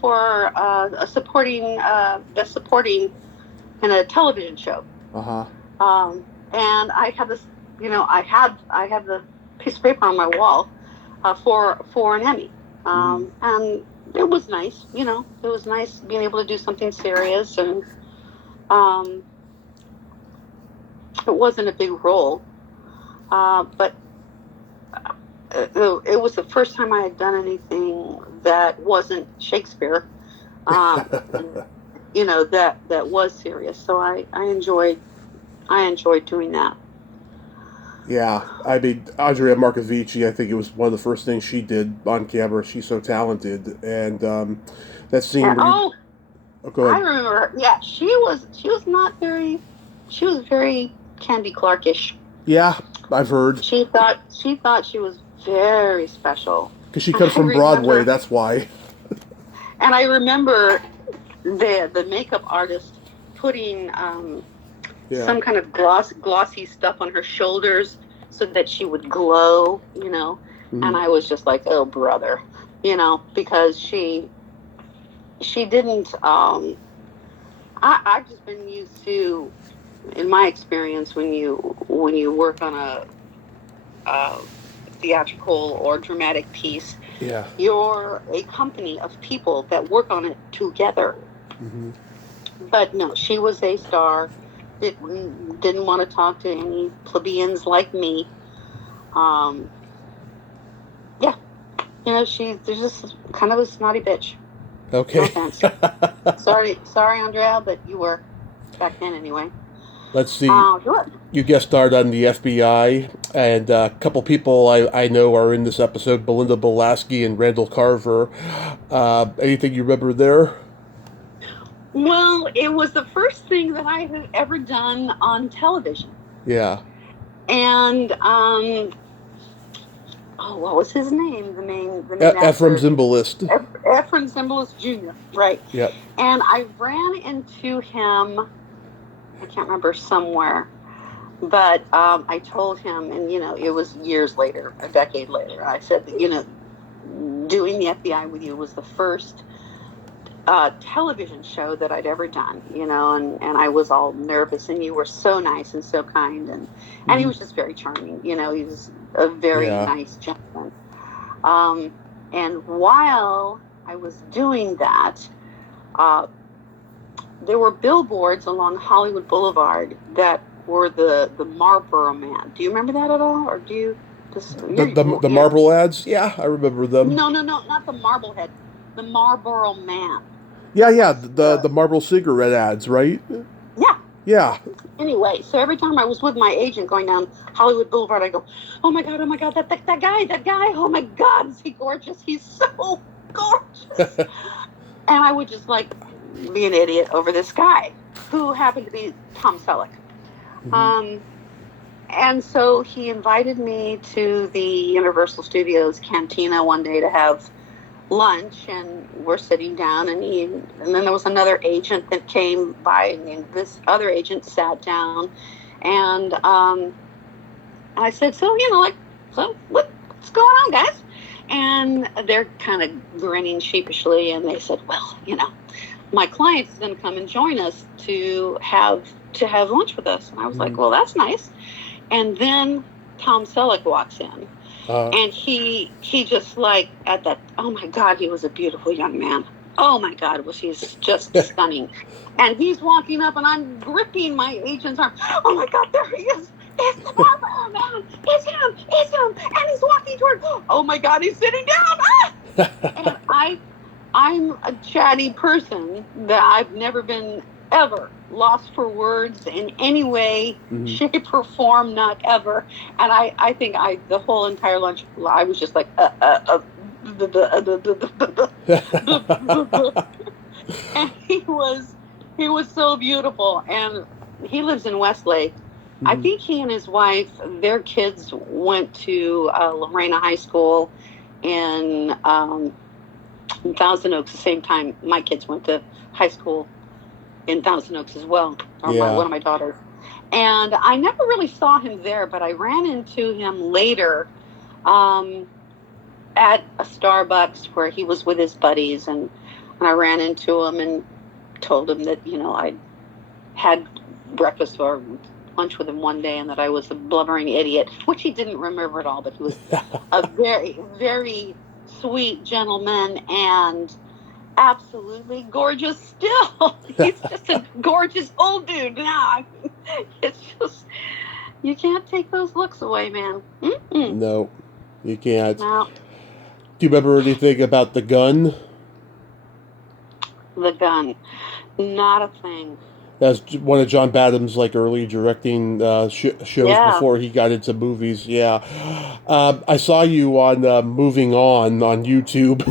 for a supporting, best supporting in a television show. Uh huh. And I had this, I had the piece of paper on my wall for an Emmy. Hmm. And it was nice, it was nice being able to do something serious. And um, it wasn't a big role, but it was the first time I had done anything that wasn't Shakespeare, um, that was serious. So I enjoyed doing that. Yeah, I mean, Andrea Marcovici, I think it was one of the first things she did on camera. She's so talented. And that scene And where you. Oh, go I ahead. remember, yeah, she was not very, she was very Candy Clarkish. Yeah, I've heard. She thought she was very special. Because she And comes from Broadway, that's why. I remember the makeup artist putting Yeah. some kind of glossy stuff on her shoulders so that she would glow, Hmm. and I was just like, oh brother, because she didn't. I've just been used to, in my experience, when you work on a theatrical or dramatic piece, Yeah. you're a company of people that work on it together. Hmm. But no, she was a star. Didn't want to talk to any plebeians like me. Um, yeah, there's just kind of a snotty bitch. No Okay. offense. Sorry, Andrea, but you were back then anyway. Let's see. Sure. You guest starred on the FBI, and a couple people I know are in this episode: Belinda Bolaski and Randall Carver. Anything you remember there? Well, it was the first thing that I had ever done on television, Yeah. and what was his name? The main Ephraim actor, Zimbalist. Ephraim Zimbalist Jr. Right, Yep. and I ran into him. I can't remember somewhere, but I told him, and it was years later, a decade later. I said that doing the FBI with you was the first television show that I'd ever done, and I was all nervous, and you were so nice and so kind, and he Hmm. was just very charming, he was a very Yeah. nice gentleman. Um, and while I was doing that, uh, there were billboards along Hollywood Boulevard that were the Marlboro Man. Do you remember that at all, or do you? The marble ads. Yeah, I remember them. No, not the Marblehead, the Marlboro Man. Yeah, yeah. That's The Marlboro cigarette ads, right? yeah. Yeah. Anyway, so every time I was with my agent going down Hollywood Boulevard, I go, oh my God, that guy, oh my God, is he gorgeous? He's so gorgeous. And I would just like be an idiot over this guy who happened to be Tom Selleck. Hmm. Um, and so he invited me to the Universal Studios cantina one day to have lunch, and we're sitting down, and then there was another agent that came by, and this other agent sat down, and I said, so what's going on, guys? And they're kind of grinning sheepishly, and they said, well, my client is going to come and join us to have lunch with us. And I was like, well, that's nice. And then Tom Selleck walks in. And he just like at that, oh my God, he was a beautiful young man. Oh my God, well, she's just stunning. And he's walking up, and I'm gripping my agent's arm. Oh my God, there he is. It's the barber, man. It's him. It's him. And he's walking toward. Oh my God, he's sitting down. Ah! And I'm a chatty person that I've never been ever lost for words in any way, shape, or form, not ever. And I think the whole entire lunch, I was just like, and he was so beautiful. And he lives in Westlake. I think he and his wife, their kids went to Lorena High School in Thousand Oaks the same time my kids went to high school in Thousand Oaks as well, or one of my daughters. And I never really saw him there, but I ran into him later at a Starbucks where he was with his buddies, and I ran into him and told him that, I had breakfast or lunch with him one day and that I was a blubbering idiot, which he didn't remember at all, but he was a very, very sweet gentleman and absolutely gorgeous still. He's just a gorgeous old dude now. It's just, you can't take those looks away, man. Mm-mm. No, you can't. No. Do you remember anything about The Gun? The Gun. Not a thing. That's one of John Badham's early directing shows before he got into movies. Yeah, I saw you on Moving On YouTube.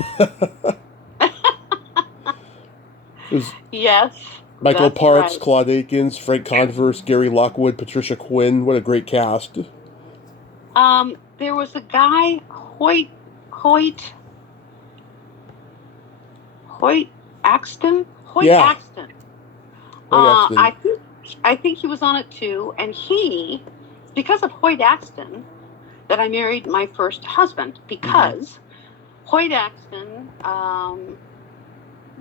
Yes. Michael Parks, right. Claude Akins, Frank Converse, Gary Lockwood, Patricia Quinn. What a great cast. There was a guy, Hoyt Axton. Axton. I think he was on it too, and because of Hoyt Axton, that I married my first husband, because Hoyt Axton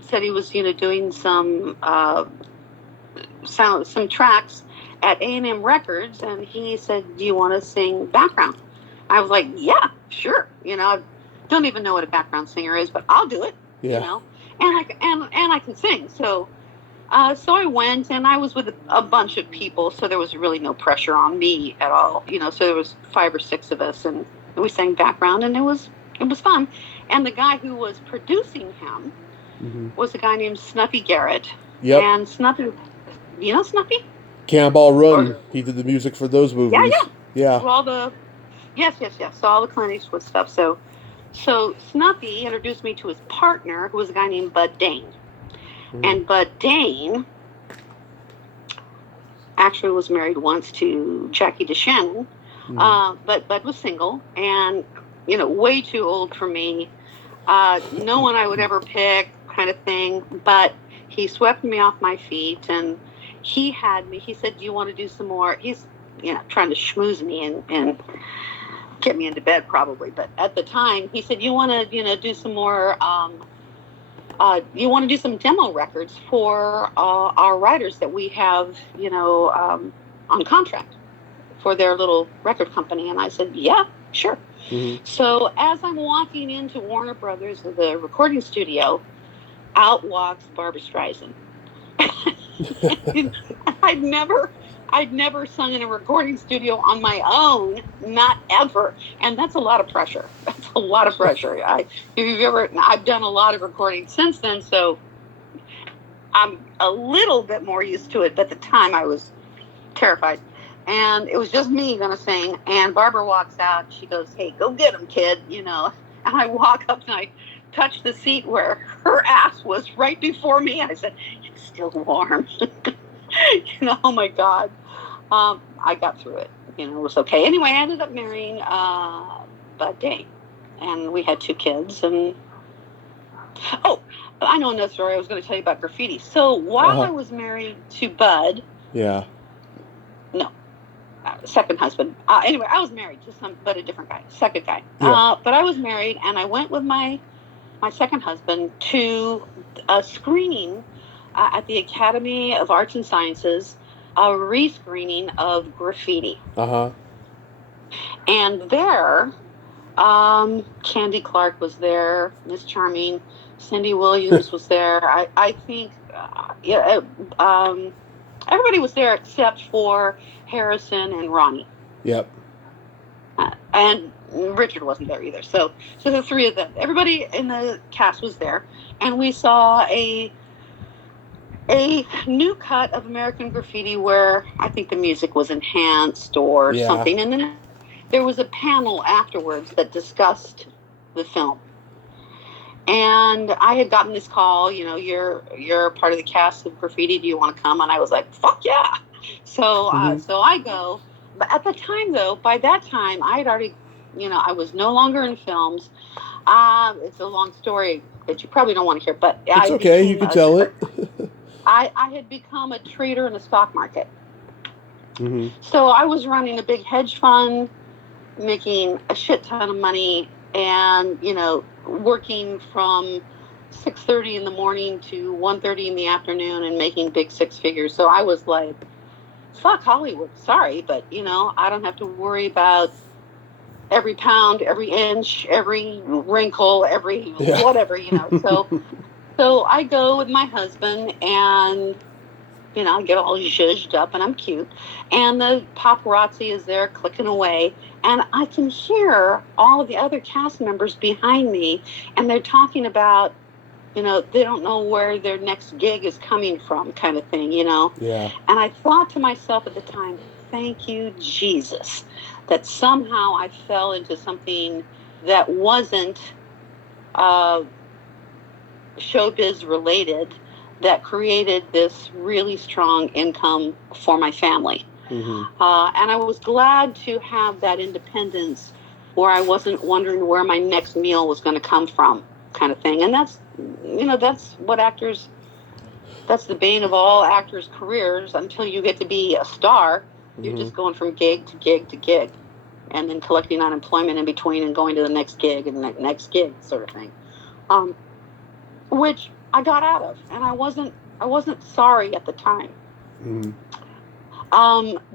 said he was doing some tracks at A&M Records, and he said, "Do you want to sing background?" I was like, "Yeah, sure." I don't even know what a background singer is, but I'll do it. Yeah. And I can sing, so. So I went, and I was with a bunch of people, so there was really no pressure on me at all. So there was 5 or 6 of us, and we sang background, and it was fun. And the guy who was producing him was a guy named Snuffy Garrett. Yep. And Snuffy, Snuffy? Cannonball Run. He did the music for those movies. Yeah. So yes. So all the Clint Eastwood stuff. So Snuffy introduced me to his partner, who was a guy named Bud Dane. And Bud Dane actually was married once to Jackie DeShannon, but Bud was single and, way too old for me. No one I would ever pick, kind of thing. But he swept me off my feet, and he had me. He said, "Do you want to do some more?" He's, trying to schmooze me and get me into bed probably. But at the time, he said, "You want to, do some more... you want to do some demo records for our writers that we have, on contract for their little record company?" And I said, "Yeah, sure." So as I'm walking into Warner Brothers, the recording studio, out walks Barbra Streisand. I'd never sung in a recording studio on my own, not ever. And that's a lot of pressure. That's a lot of pressure. I've done a lot of recording since then, so I'm a little bit more used to it. But at the time, I was terrified. And it was just me going to sing. And Barbara walks out. She goes, "Hey, go get him, kid." And I walk up and I touch the seat where her ass was right before me. And I said, "It's still warm." Oh my God. I got through it. It was okay. Anyway, I ended up marrying Bud Dane, and we had 2 kids. And I know another story I was going to tell you about Graffiti. So while I was married to Bud, second husband. Anyway, I was married to a different guy, second guy. But I was married, and I went with my second husband to a screening at the Academy of Arts and Sciences, a rescreening of Graffiti. And there, Candy Clark was there, Miss Charming, Cindy Williams was there. I think, yeah, everybody was there except for Harrison and Ronnie. Yep. And Richard wasn't there either. So the three of them, everybody in the cast was there, and we saw a new cut of American Graffiti where I think the music was enhanced or something, and then there was a panel afterwards that discussed the film. And I had gotten this call, you're part of the cast of Graffiti. Do you want to come? And I was like, fuck yeah. So I go. But at the time, though, by that time, I had already, I was no longer in films. It's a long story that you probably don't want to hear, but it's okay. You can tell it. I had become a trader in the stock market. Mm-hmm. So I was running a big hedge fund, making a shit ton of money, and, working from 6:30 in the morning to 1:30 in the afternoon and making big six figures. So I was like, fuck Hollywood. Sorry, but, I don't have to worry about every pound, every inch, every wrinkle, every whatever, So I go with my husband, and, I get all zhuzhed up, and I'm cute. And the paparazzi is there clicking away. And I can hear all of the other cast members behind me, and they're talking about, they don't know where their next gig is coming from, kind of thing, Yeah. And I thought to myself at the time, thank you, Jesus, that somehow I fell into something that wasn't showbiz related, that created this really strong income for my family. Mm-hmm. And I was glad to have that independence where I wasn't wondering where my next meal was going to come from, kind of thing. And that's what actors, that's the bane of all actors' careers. Until you get to be a star, you're just going from gig to gig to gig, and then collecting unemployment in between and going to the next gig and the next gig, sort of thing. Which I got out of, and I wasn't sorry at the time. Mm-hmm.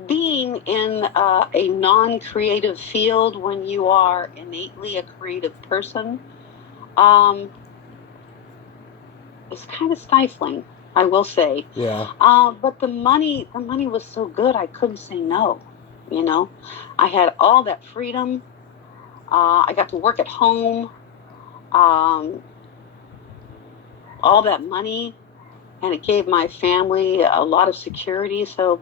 Being in a non-creative field when you are innately a creative person is kind of stifling, I will say. Yeah. But the money was so good, I couldn't say no. I had all that freedom. I got to work at home. All that money, and it gave my family a lot of security. So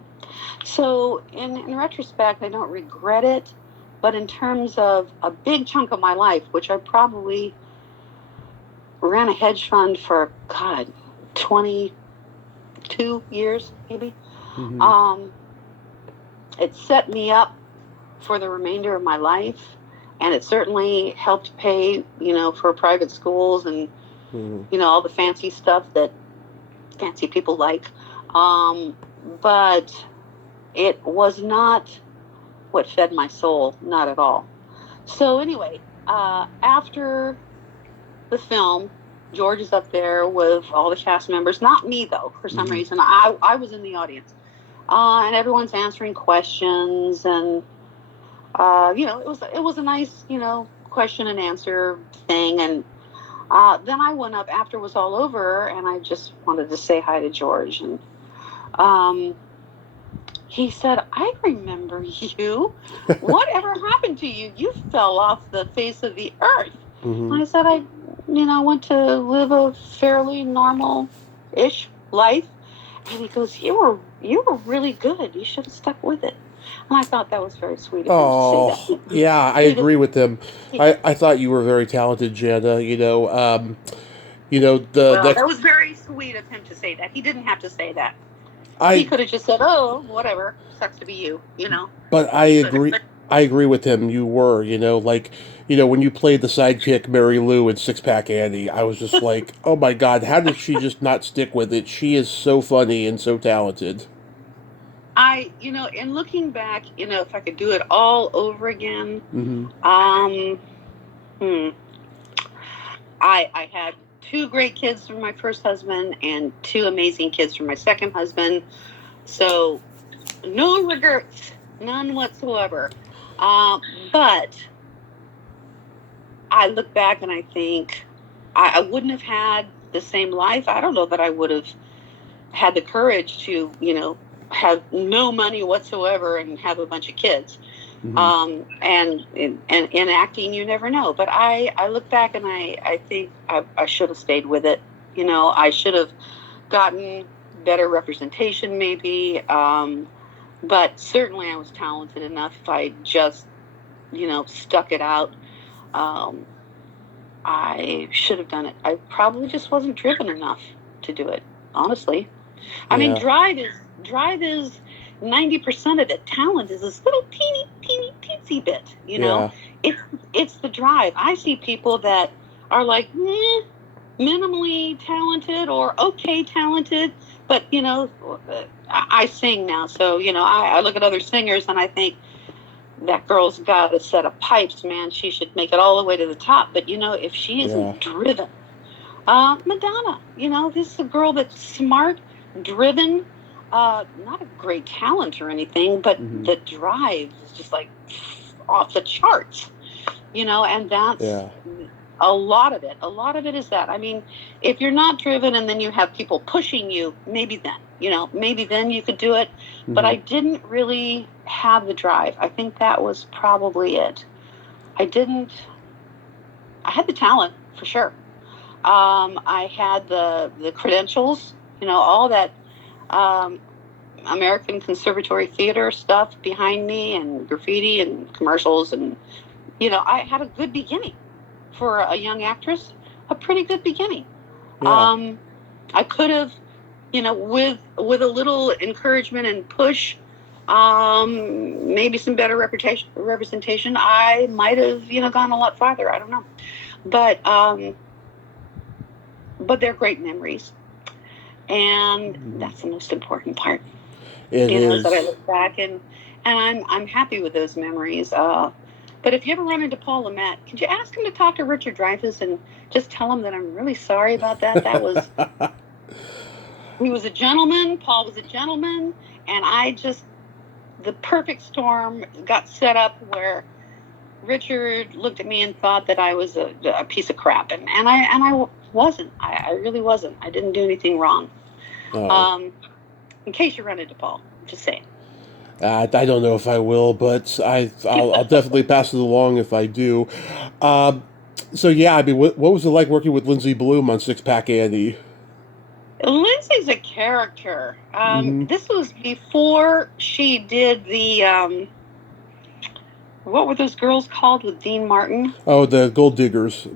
in retrospect, I don't regret it. But in terms of a big chunk of my life, which I probably ran a hedge fund for, 22 years, maybe. Mm-hmm. It set me up for the remainder of my life, and it certainly helped pay, for private schools and, all the fancy stuff that fancy people like. But it was not what fed my soul, not at all. So anyway, after the film, George is up there with all the cast members. Not me, though, for some reason. I was in the audience. And everyone's answering questions, and, it was a nice, question and answer thing. And then I went up after it was all over, and I just wanted to say hi to George. And he said, I remember you. Whatever happened to you? You fell off the face of the earth. Mm-hmm. And I said, I went to live a fairly normal-ish life. And he goes, you were really good. You should have stuck with it. And I thought that was very sweet of him to say that. Yeah, I agree with him. I thought you were very talented, Jana. That was very sweet of him to say that. He didn't have to say that. He could have just said, "Oh, whatever, sucks to be you," But I agree. I agree with him. You were, when you played the sidekick Mary Lou in Six Pack Annie, I was just like, oh my God, how did she just not stick with it? She is so funny and so talented. In looking back, if I could do it all over again, I had 2 great kids from my first husband and 2 amazing kids from my second husband. So no regrets, none whatsoever. But I look back and I think I wouldn't have had the same life. I don't know that I would have had the courage to, have no money whatsoever and have a bunch of kids. And in acting, you never know. But I look back and I think I should have stayed with it. I should have gotten better representation maybe. But certainly I was talented enough. If I just, stuck it out, I should have done it. I probably just wasn't driven enough to do it, honestly. I mean, drive is 90% of it. Talent is this little teensy bit, It's the drive. I see people that are like minimally talented or okay talented, but I sing now, so I look at other singers and I think that girl's got a set of pipes, man. She should make it all the way to the top. But if she isn't driven, Madonna, this is a girl that's smart, driven, not a great talent or anything, but the drive is just like off the charts, and that's a lot of it. A lot of it is that. I mean, if you're not driven and then you have people pushing you, maybe then you could do it. But I didn't really have the drive. I think that was probably it. I had the talent for sure. I had the credentials, all that American Conservatory Theater stuff behind me, and graffiti and commercials, and I had a good beginning for a young actress. A pretty good beginning. I could have, with a little encouragement and push, maybe some better representation, I might have gone a lot farther. I don't know, but they're great memories, and that's the most important part. It is. That I look back and I'm happy with those memories. But if you ever run into Paul Lamette, could you ask him to talk to Richard Dreyfuss and just tell him that I'm really sorry about that? That was he was a gentleman. Paul was a gentleman, and the perfect storm got set up where Richard looked at me and thought that I was a piece of crap, and I wasn't. I really wasn't. I didn't do anything wrong. Oh. In case you run into Paul, just saying. I don't know if I will, but I'll definitely pass it along if I do. So yeah, I mean, what was it like working with Lindsay Bloom on Six Pack Andy? Lindsay's a character. This was before she did the what were those girls called with Dean Martin? Oh, the Gold Diggers.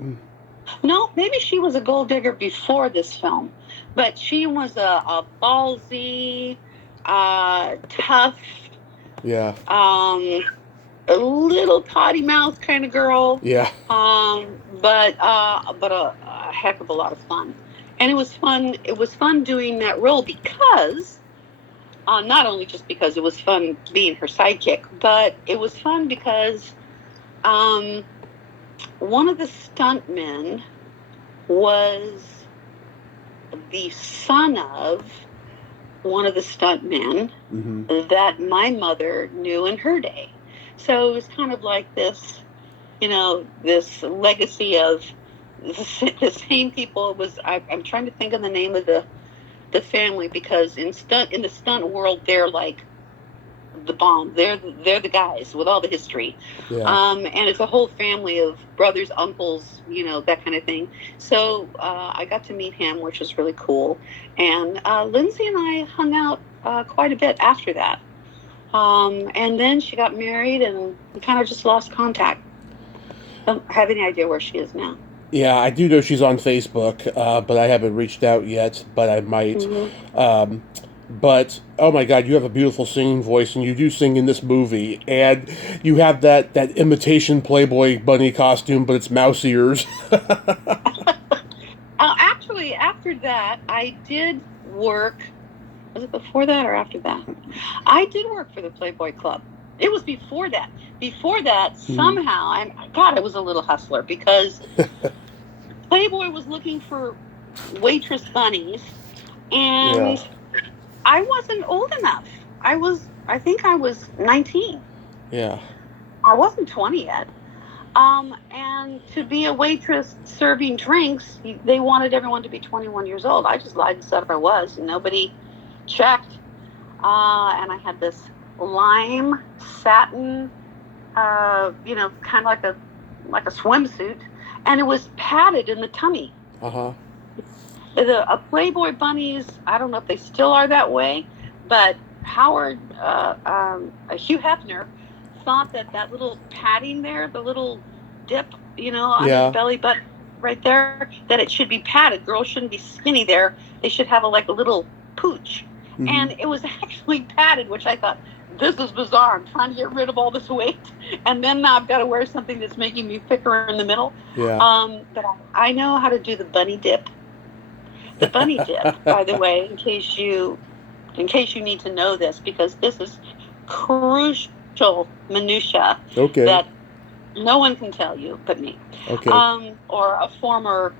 No, maybe she was a gold digger before this film, but she was a ballsy, tough, a little potty mouth kind of girl. Yeah. But a heck of a lot of fun, and it was fun. It was fun doing that role because, not only just because it was fun being her sidekick, but it was fun because, one of the stuntmen was the son of one of the stuntmen that my mother knew in her day. So it was kind of like this, this legacy of the same people. It was, I'm trying to think of the name of the family, because in the stunt world, they're like the bomb. They're the guys with all the history. And it's a whole family of brothers, uncles, that kind of thing. So I got to meet him, which was really cool. And Lindsay and I hung out quite a bit after that. And then she got married, and we kind of just lost contact. Don't have any idea where she is now. Yeah, I do know she's on Facebook, but I haven't reached out yet, but I might. But, oh my God, you have a beautiful singing voice, and you do sing in this movie, and you have that imitation Playboy bunny costume, but it's mouse ears. Actually, after that, I did work. Was it before that or after that? I did work for the Playboy Club. It was before that. Before that, somehow, I was a little hustler, because Playboy was looking for waitress bunnies, and I wasn't old enough. I think I was 19. Yeah. I wasn't 20 yet. And to be a waitress serving drinks, they wanted everyone to be 21 years old. I just lied and said I was, and nobody checked. And I had this lime satin, kind of like a swimsuit, and it was padded in the tummy. The Playboy bunnies, I don't know if they still are that way, but Hugh Hefner thought that little padding there, the little dip, on his belly button right there, that it should be padded. Girls shouldn't be skinny there. They should have a little pooch. Mm-hmm. And it was actually padded, which I thought, this is bizarre. I'm trying to get rid of all this weight, and then now I've got to wear something that's making me thicker in the middle. Yeah. But I know how to do the bunny dip. The bunny dip, by the way, in case you need to know this, because this is crucial minutia that no one can tell you but me. Okay. Or a former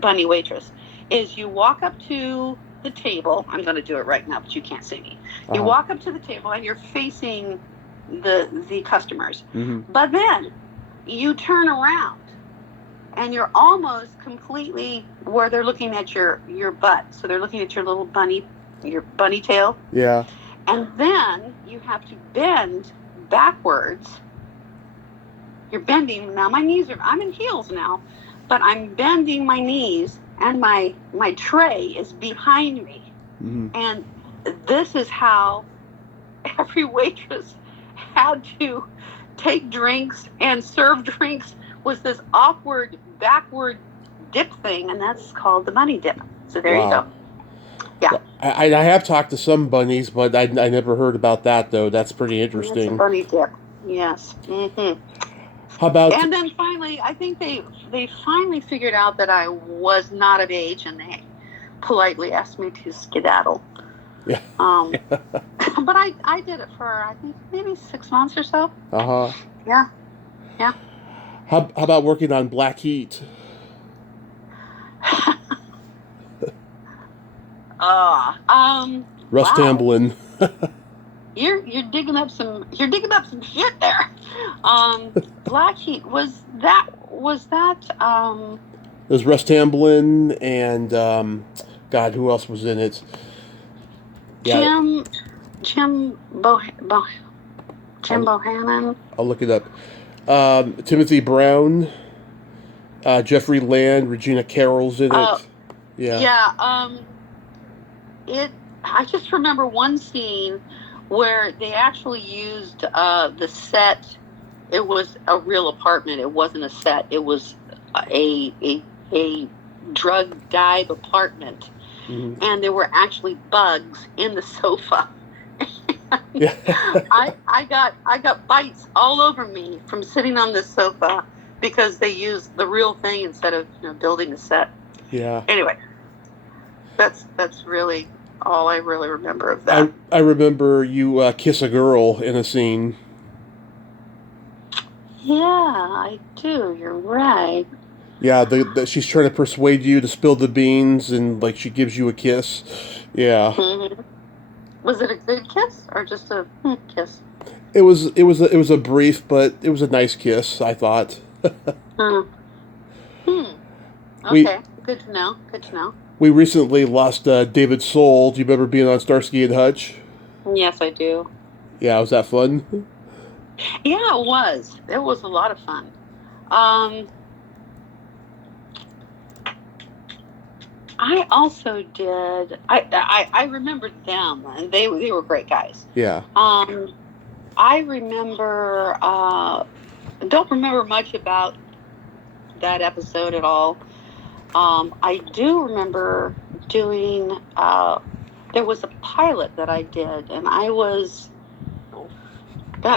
bunny waitress, is you walk up to the table. I'm going to do it right now, but you can't see me. You walk up to the table and you're facing the customers. Mm-hmm. But then you turn around and you're almost completely where they're looking at your butt. So they're looking at your little your bunny tail. Yeah. And then you have to bend backwards. You're bending. Now I'm in heels now, but I'm bending my knees and my tray is behind me. Mm-hmm. And this is how every waitress had to take drinks and serve drinks, was this awkward backward dip thing, and that's called the bunny dip. So there you go. Yeah. Well, I have talked to some bunnies, but I never heard about that, though. That's pretty interesting. It's a bunny dip. Yes. Mm-hmm. How about... And then finally, I think they finally figured out that I was not of age, and they politely asked me to skedaddle. Yeah. But I did it for, I think, maybe 6 months or so. Uh-huh. Yeah. Yeah. How about working on Black Heat? Russ Tamblyn. You're digging up some shit there. Black Heat, was that it was Russ Tamblyn and God, who else was in it? Yeah. Jim Bohannon. I'll look it up. Timothy Brown, Jeffrey Land, Regina Carroll's in it. Yeah. Yeah. I just remember one scene where they actually used the set. It was a real apartment. It wasn't a set. It was a drug dive apartment. Mm-hmm. And there were actually bugs in the sofa. Yeah. I got bites all over me from sitting on this sofa because they used the real thing instead of building a set. Yeah. Anyway, that's really all I really remember of that. I remember you kiss a girl in a scene. Yeah, I do. You're right. Yeah, she's trying to persuade you to spill the beans, and she gives you a kiss. Yeah. Mm-hmm. Was it a good kiss or just a kiss? It was a brief, but it was a nice kiss, I thought. Okay. Good to know. We recently lost David Soul. Do you remember being on Starsky and Hutch? Yes, I do. Yeah, was that fun? Yeah, it was. It was a lot of fun. I also did. I remembered them, and they were great guys. Yeah. I remember. Don't remember much about that episode at all. I do remember doing. There was a pilot that I did, and that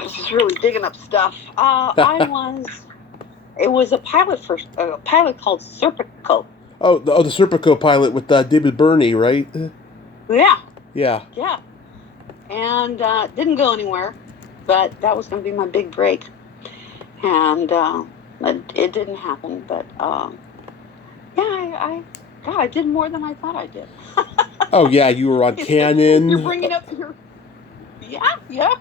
was really digging up stuff. It was a pilot called Serpico. Oh, the Serpico pilot with David Burney, right? Yeah. Yeah. Yeah. And didn't go anywhere, but that was going to be my big break. And it didn't happen, but I did more than I thought I did. Oh, yeah, you were on Canon. You're bringing up your... Yeah.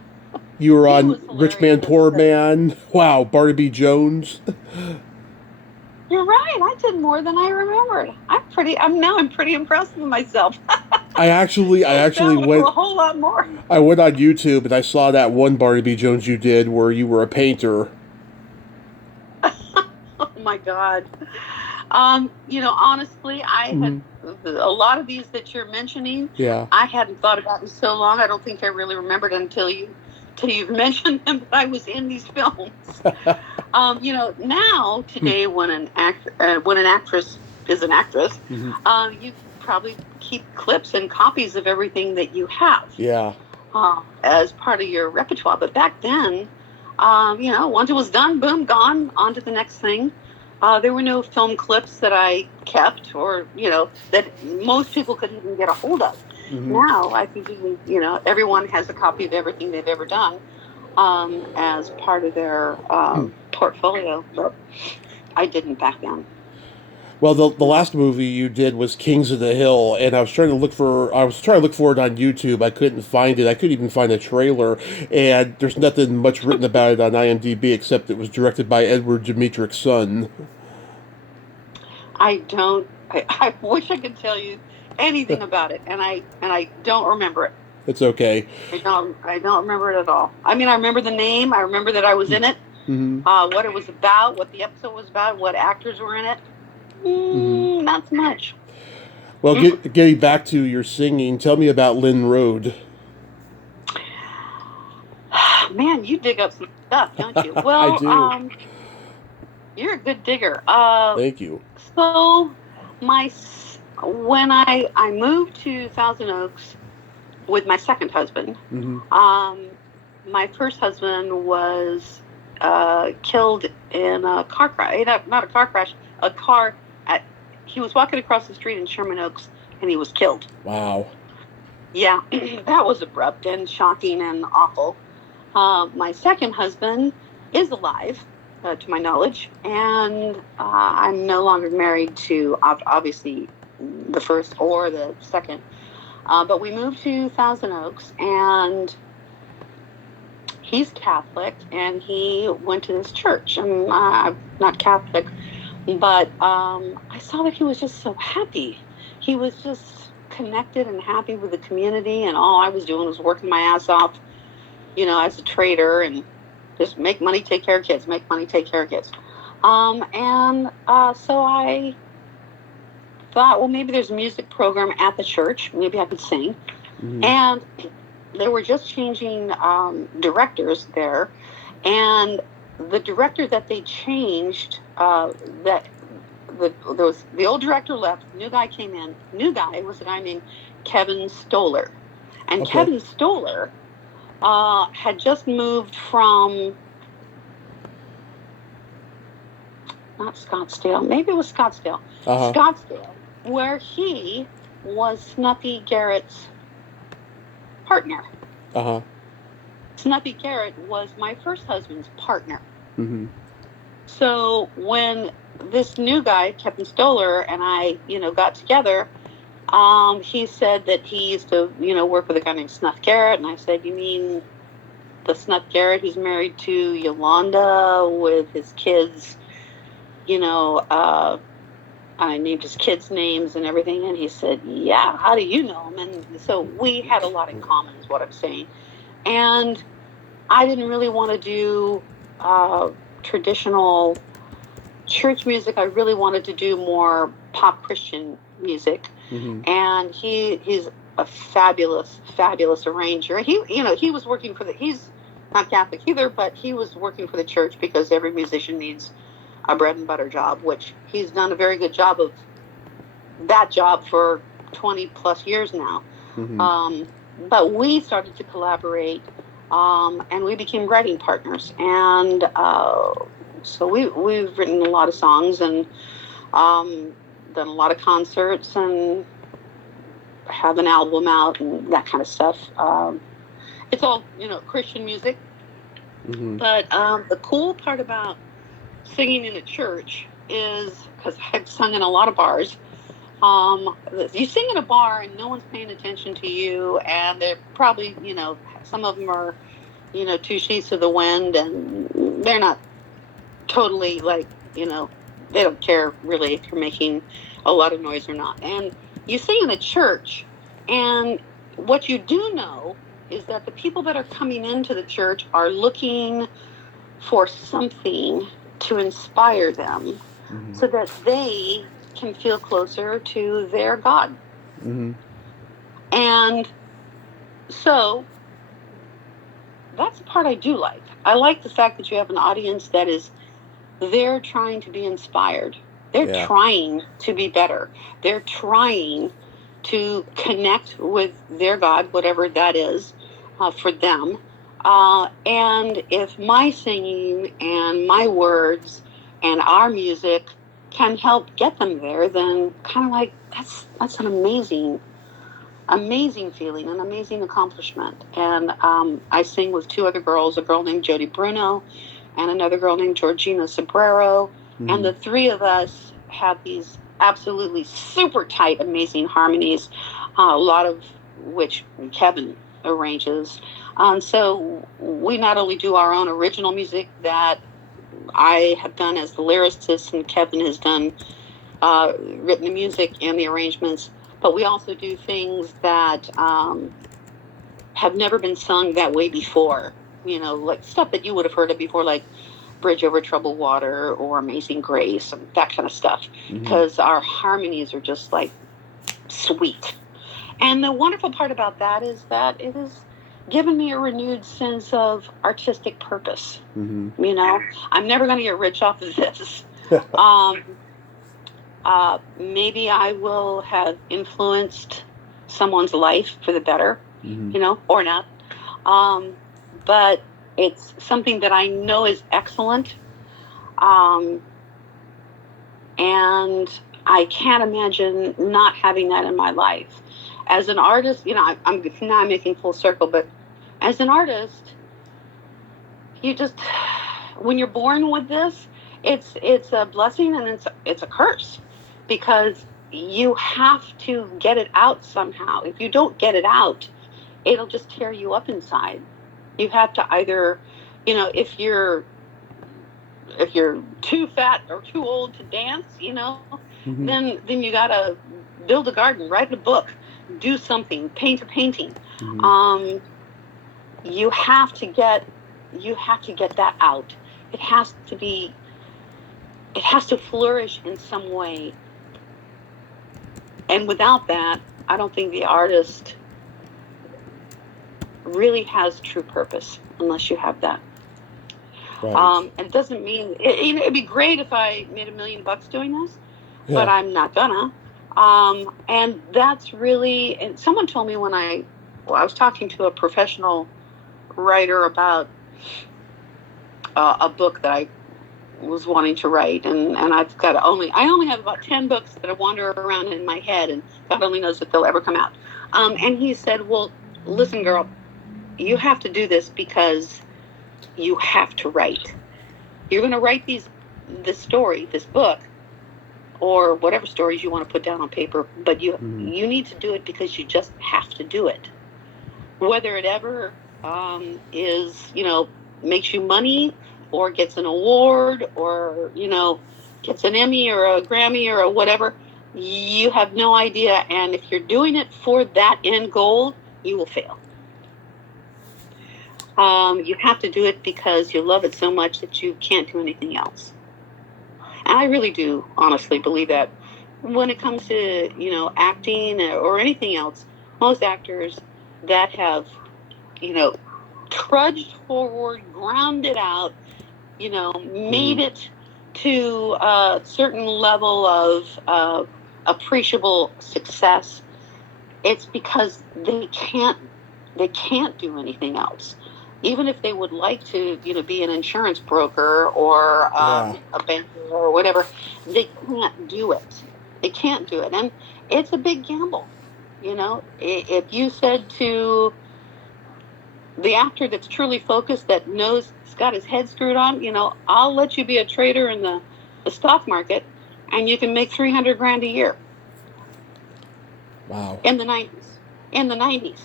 You were He on was Rich Man, hilarious. Poor Man. Wow, Barnaby Jones. You're right. I did more than I remembered. I'm pretty impressed with myself. I I actually fell into went. a whole lot more. I went on YouTube and I saw that one Barnaby Jones you did where you were a painter. Oh my God. Honestly, I had Mm, a lot of these that you're mentioning. yeah. I hadn't thought about in so long. I don't think I really remembered until you've mentioned them that I was in these films. Now today, when an actress is an actress, Hmm. you probably keep clips and copies of everything that you have Yeah. as part of your repertoire. But back then, once it was done, boom, gone, on to the next thing. There were no film clips that I kept, or that most people could even get a hold of. Hmm. Now I think everyone has a copy of everything they've ever done as part of their portfolio, but I didn't back then. Well, the No. last movie you did was Kings of the Hill, and I was trying to look for it on YouTube. I couldn't find it. I couldn't even find a trailer, and there's nothing much written about it on IMDb except it was directed by Edward Dmytryk's son. I don't. I wish I could tell you anything about it, and I don't remember it. It's okay. I don't remember it at all. I mean, I remember the name. I remember that I was in it. Hmm. What it was about, what the episode was about, what actors were in it. Hmm. Not so much. Well, getting back to your singing, tell me about Lynn Road. Man, you dig up some stuff, don't you? I Well, do. you're a good digger. Thank you. So my when I moved to Thousand Oaks with my second husband, Hmm. my first husband was killed in a car crash. Not a car crash. A car. He was walking across the street in Sherman Oaks, and he was killed. Wow. Yeah, that was abrupt and shocking and awful. My second husband is alive, to my knowledge, and I'm no longer married to obviously the first or the second. But we moved to Thousand Oaks, and he's Catholic, and he went to this church. And I'm not Catholic, but I saw that he was just so happy. He was just connected and happy with the community, and all I was doing was working my ass off, as a trader, and just make money, take care of kids, make money, take care of kids. So I thought, well, maybe there's a music program at the church. Maybe I could sing. Hmm. And they were just changing directors there. And the director that they changed, the old director left, new guy came in. New guy was a guy named Kevin Stoller. And Okay. Kevin Stoller had just moved from, not Scottsdale, maybe it was Scottsdale. Uh-huh. Scottsdale, where he was Snuffy Garrett's partner. Uh-huh. Snuffy Garrett was my first husband's partner. Hmm. So when this new guy, Kevin Stoller, and I, got together, he said that he used to, work with a guy named Snuff Garrett. And I said, you mean the Snuff Garrett who's married to Yolanda with his kids, I named his kids' names and everything. And he said, yeah, how do you know him? And so we had a lot in common is what I'm saying. And I didn't really want to do traditional church music. I really wanted to do more pop Christian music. Hmm. And he's a fabulous arranger. He was working for he's not Catholic either, but he was working for the church because every musician needs a bread and butter job, which he's done a very good job of that job for 20 plus years now. Hmm. But we started to collaborate, and we became writing partners. And so we've written a lot of songs and done a lot of concerts and have an album out and that kind of stuff. It's all, Christian music. Hmm. But the cool part about singing in a church is, because I've sung in a lot of bars, you sing in a bar and no one's paying attention to you, and they're probably, some of them are two sheets of the wind, and they're not totally like, they don't care really if you're making a lot of noise or not. And you sing in a church, and what you do know is that the people that are coming into the church are looking for something to inspire them, so that they can feel closer to their God. And so that's the part I do like. I like the fact that you have an audience that is they're trying to be inspired. They're trying to be better. They're trying to connect with their God, whatever that is, for them. And if my singing and my words and our music can help get them there, then kind of like that's an amazing feeling, an amazing accomplishment. And I sing with two other girls, a girl named Jody Bruno and another girl named Georgina Sobrero. And the three of us have these absolutely super tight, amazing harmonies, a lot of which Kevin arranges. So we not only do our own original music that I have done as the lyricist, and Kevin has done written the music and the arrangements, but we also do things that have never been sung that way before. Like stuff that you would have heard of before, like Bridge Over Troubled Water or Amazing Grace, and that kind of stuff, because our harmonies are just like sweet. And the wonderful part about that is that it has given me a renewed sense of artistic purpose. I'm never going to get rich off of this. Maybe I will have influenced someone's life for the better, or not. But it's something that I know is excellent. And I can't imagine not having that in my life. As an artist, I'm making full circle, but as an artist, when you're born with this, it's a blessing and it's a curse, because you have to get it out somehow. If you don't get it out, it'll just tear you up inside. You have to either, if you're too fat or too old to dance, then you gotta build a garden, write a book, do something, paint a painting. You have to get that out. It has to flourish in some way. And without that, I don't think the artist really has true purpose unless you have that. Right. And it doesn't mean it'd be great if I made $1 million doing this, but I'm not gonna. And that's really. And someone told me when I was talking to a professional writer about a book that I was wanting to write, and I only have about 10 books that I wander around in my head, and God only knows if they'll ever come out. And he said, "Well, listen, girl, you have to do this because you have to write. You're going to write this story, this book, or whatever stories you want to put down on paper, but you need to do it because you just have to do it. Whether it ever is, makes you money or gets an award or, gets an Emmy or a Grammy or a whatever, you have no idea. And if you're doing it for that end goal, you will fail. You have to do it because you love it so much that you can't do anything else." And I really do honestly believe that when it comes to, acting or anything else, most actors that have, trudged forward, ground it out, made it to a certain level of appreciable success, it's because they can't do anything else. Even if they would like to, be an insurance broker or a banker or whatever, they can't do it. They can't do it. And it's a big gamble. If you said to the actor that's truly focused, that knows he's got his head screwed on, I'll let you be a trader in the stock market and you can make $300,000 a year. Wow. In the 90s,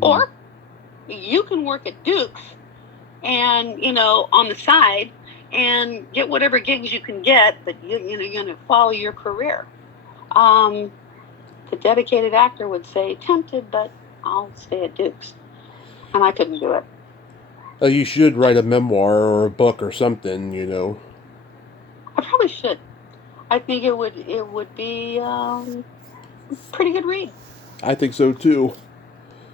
or you can work at Duke's and, on the side and get whatever gigs you can get, but you're going to follow your career. The dedicated actor would say, tempted, but I'll stay at Duke's. And I couldn't do it. You should write a memoir or a book or something, I probably should. I think it would be pretty good read. I think so too.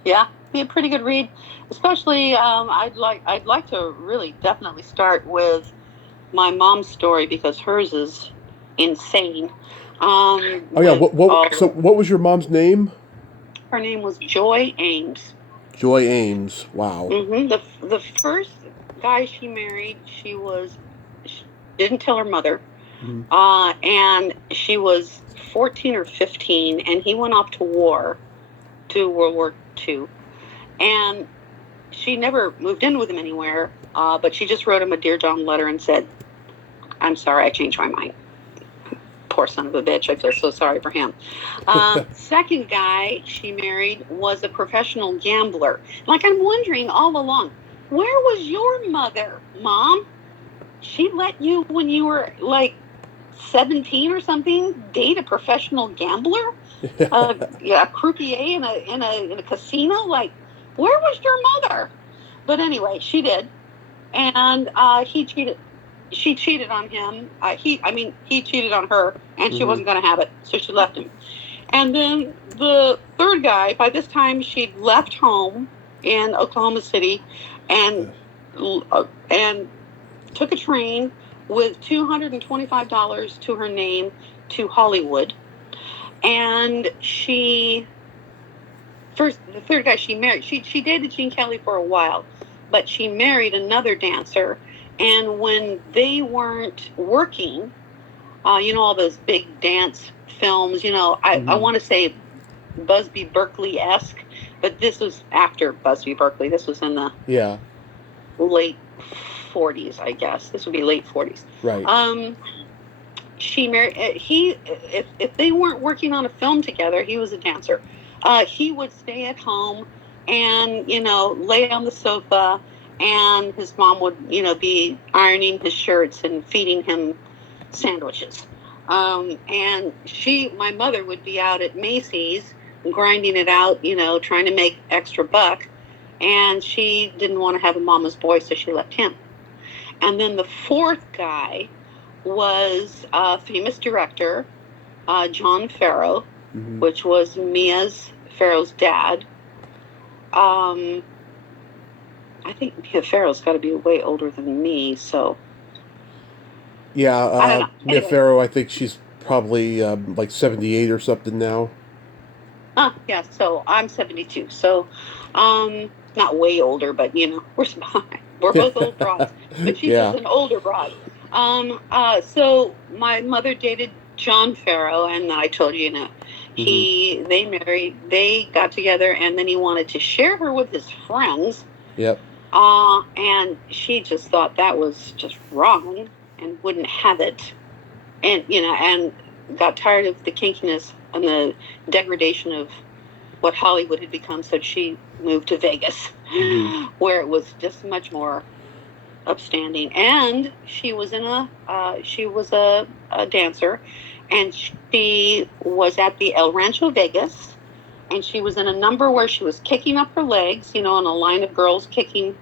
Yeah, be a pretty good read. Especially, I'd like to really definitely start with my mom's story because hers is insane. What was your mom's name? Her name was Joy Ames. Joy Ames. Wow. Mm-hmm. The first guy she married, she didn't tell her mother. Mm-hmm. And she was 14 or 15, and he went off to World War II. And she never moved in with him anywhere, but she just wrote him a Dear John letter and said, I'm sorry, I changed my mind. Poor son of a bitch. I feel so sorry for him. Second guy she married was a professional gambler. Like, I'm wondering all along, where was your mother, Mom? She let you, when you were like 17 or something, date a professional gambler? A croupier in a casino? Like, where was your mother? But anyway, she did. And he cheated. She cheated on him. He cheated on her, and she wasn't going to have it, so she left him. And then the third guy, by this time, she'd left home in Oklahoma City, and took a train with $225 to her name to Hollywood. And the third guy she married, she dated Gene Kelly for a while, but she married another dancer. And when they weren't working, all those big dance films, I want to say Busby Berkeley-esque, but this was after Busby Berkeley. This was in the late 40s, I guess. This would be late 40s. Right. She married, if they weren't working on a film together, he was a dancer. He would stay at home and, lay on the sofa, and his mom would, be ironing his shirts and feeding him sandwiches. And my mother would be out at Macy's grinding it out, trying to make extra buck. And she didn't want to have a mama's boy, so she left him. And then the fourth guy was a famous director, John Farrow, which was Mia Farrow's dad. I think Mia Farrow's got to be way older than me, so... Yeah, Mia Farrow, I think she's probably like 78 or something now. Yeah, so I'm 72, so not way older, but, we're both old broads, but she's just an older broad. So my mother dated John Farrow, and I told you, they married, they got together, and then he wanted to share her with his friends. Yep. And she just thought that was just wrong and wouldn't have it. And, and got tired of the kinkiness and the degradation of what Hollywood had become. So she moved to Vegas, where it was just much more upstanding. And she was a dancer, and she was at the El Rancho Vegas. And she was in a number where she was kicking up her legs, in a line of girls kicking,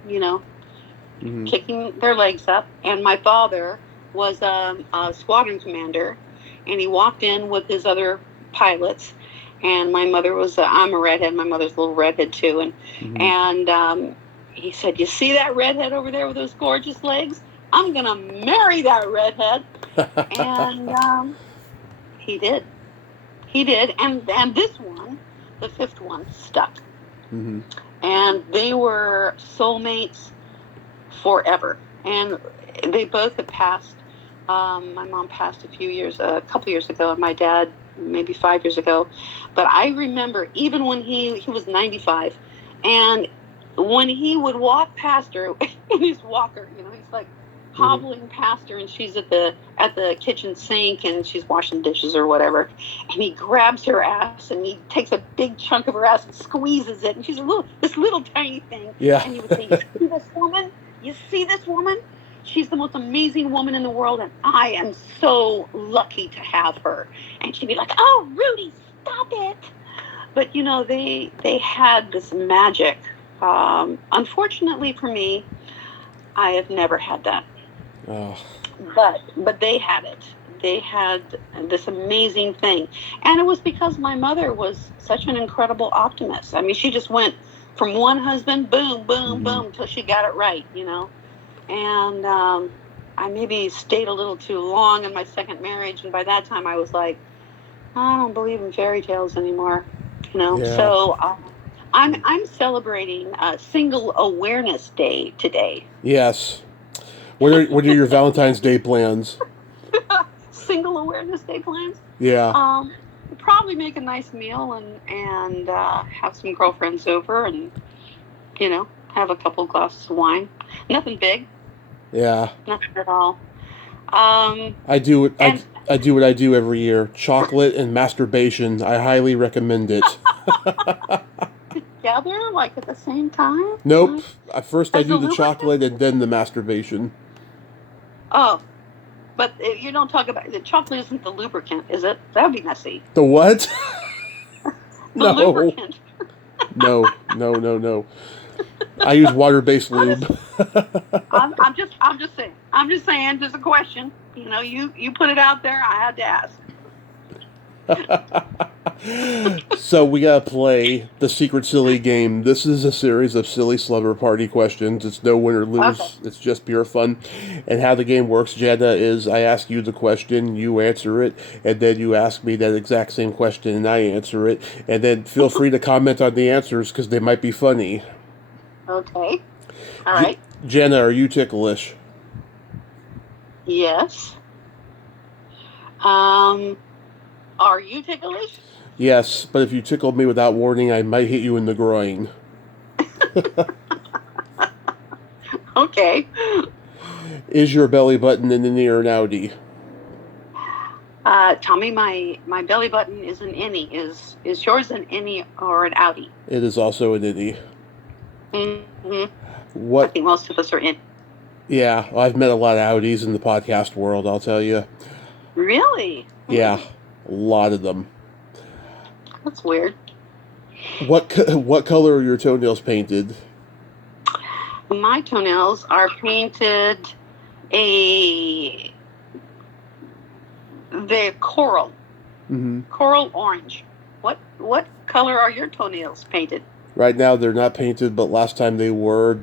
kicking their legs up. And my father was a squadron commander, and he walked in with his other pilots. And my mother I'm a redhead. My mother's a little redhead too. And he said, "You see that redhead over there with those gorgeous legs? I'm gonna marry that redhead." And he did. And this one, the fifth one, stuck. And they were soulmates forever. And they both had passed. My mom passed a couple years ago, and my dad maybe 5 years ago. But I remember even when he was 95, and when he would walk past her in his walker, he's like hobbling past her, and she's at the kitchen sink, and she's washing dishes or whatever, and he grabs her ass, and he takes a big chunk of her ass and squeezes it, and she's this little tiny thing. Yeah. And he would say, "You see this woman? You see this woman? She's the most amazing woman in the world, and I am so lucky to have her." And she'd be like, "Oh, Rudy, stop it!" But they had this magic. Unfortunately for me, I have never had that. Oh. But they had it. They had this amazing thing. And it was because my mother was such an incredible optimist. I mean, she just went from one husband, boom, boom, boom, till she got it right, And I maybe stayed a little too long in my second marriage. And by that time I was like, I don't believe in fairy tales anymore, Yeah. So I'm celebrating Single Awareness Day today. Yes. What are your Valentine's Day plans? Single Awareness Day plans? Yeah. Probably make a nice meal and have some girlfriends over and have a couple glasses of wine. Nothing big. Yeah. Nothing at all. I do what I do every year. Chocolate and masturbation. I highly recommend it. Together, like at the same time? Nope. First I do the lubricant? chocolate and then the masturbation. Oh, but you don't talk about the chocolate. Isn't the lubricant? Is it? That would be messy. The what? The lubricant. No. I use water-based lube. I'm just saying. Just a question. You put it out there. I had to ask. So we gotta play the Secret Silly game. This is a series of silly slumber party questions. It's no win or lose. Okay. It's just pure fun. And how the game works, Jana, is I ask you the question, you answer it, and then you ask me that exact same question and I answer it. And then feel free to comment on the answers because they might be funny. Okay. All right. Jana, are you ticklish? Yes. Are you ticklish? Yes, but if you tickled me without warning, I might hit you in the groin. Okay. Is your belly button an innie or an outie? Tommy, my belly button is an innie. Is yours an innie or an outie? It is also an innie. Mm-hmm. What? I think most of us are in. Yeah, I've met a lot of outies in the podcast world, I'll tell you. Really? Yeah, a lot of them. That's weird. What color are your toenails painted? My toenails are painted they're coral. Mm-hmm. Coral orange. What color are your toenails painted? Right now they're not painted, but last time they were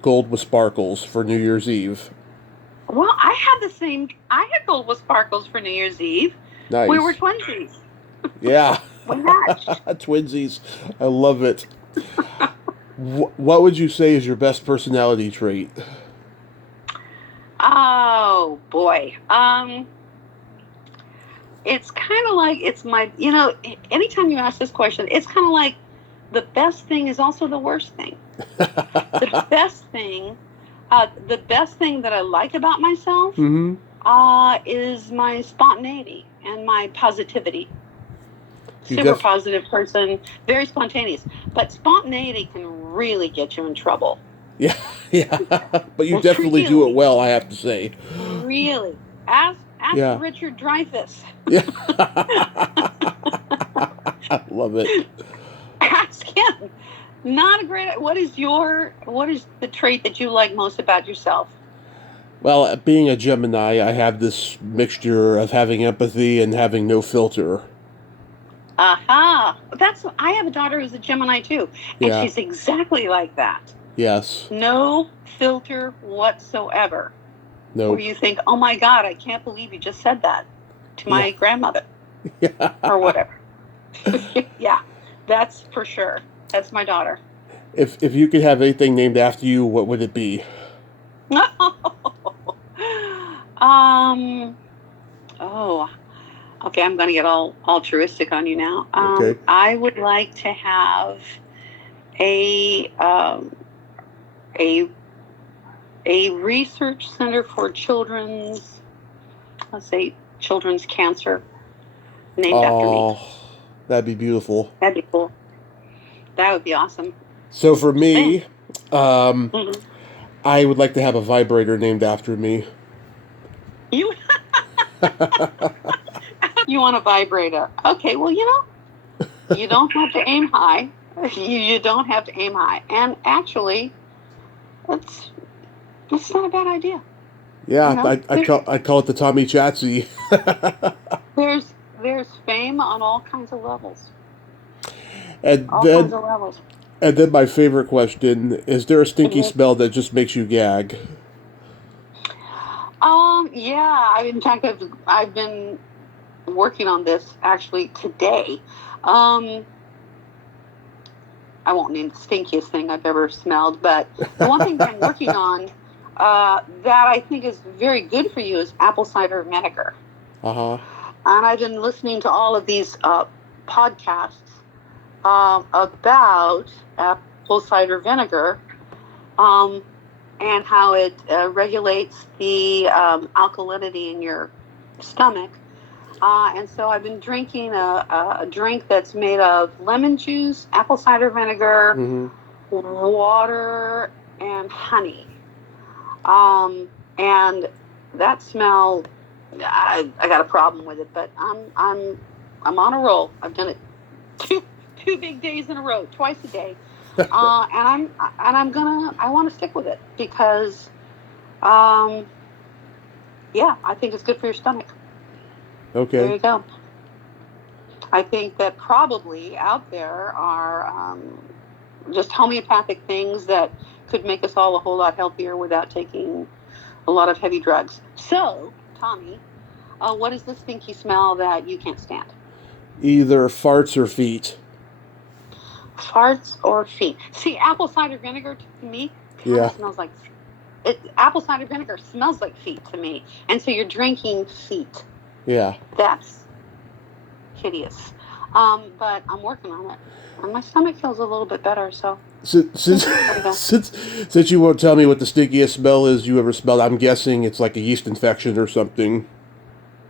gold with sparkles for New Year's Eve. Well, I had gold with sparkles for New Year's Eve. Nice. We were twinsies. Yeah. We matched. Twinsies. I love it. What would you say is your best personality trait? Oh, boy. It's kind of like, it's my, anytime you ask this question, it's kind of like the best thing is also the worst thing. The best thing that I like about myself is my spontaneity and my positivity. Super positive person, very spontaneous. But spontaneity can really get you in trouble. Yeah. But you definitely do it well, I have to say. Really. Ask Richard Dreyfuss. Yeah. I love it. Ask him. Not a great. What is the trait that you like most about yourself? Well, being a Gemini, I have this mixture of having empathy and having no filter. Aha! I have a daughter who's a Gemini too, and she's exactly like that. Yes. No filter whatsoever. No. Where you think, oh my God, I can't believe you just said that to my grandmother. Yeah. Or whatever. Yeah, that's for sure. That's my daughter. If you could have anything named after you, what would it be? Okay, I'm going to get all altruistic on you now. Okay. I would like to have a a research center for children's, let's say, children's cancer, named after me. Oh, that'd be beautiful. That'd be cool. That would be awesome. So for me, Mhm. I would like to have a vibrator named after me. You you want a vibrator? Okay, well, you don't have to aim high. You don't have to aim high, and actually, it's not a bad idea. Yeah, You know? I call it the Tommy Chatsy. There's fame on all kinds of levels. and All then kinds of levels. and then my favorite question: is there a stinky smell that just makes you gag? Yeah. In fact, I've been working on this actually today. I won't name the stinkiest thing I've ever smelled, but the one thing that I'm working on that I think is very good for you is apple cider vinegar. Uh-huh. And I've been listening to all of these podcasts about apple cider vinegar and how it regulates the alkalinity in your stomach. And so I've been drinking a drink that's made of lemon juice, apple cider vinegar, water, and honey. And that smell, I got a problem with it, but I'm on a roll. I've done it two big days in a row, twice a day, and I want to stick with it because, yeah, I think it's good for your stomach. Okay. There you go. I think that probably out there are just homeopathic things that could make us all a whole lot healthier without taking a lot of heavy drugs. So, Tommy, what is the stinky smell that you can't stand? Either farts or feet. Farts or feet? See, apple cider vinegar to me kind of smells like apple cider vinegar smells like feet to me, and so you're drinking feet. Yeah. That's hideous. But I'm working on it. And my stomach feels a little bit better, so. Since you won't tell me what the stinkiest smell is you ever smelled, I'm guessing it's like a yeast infection or something.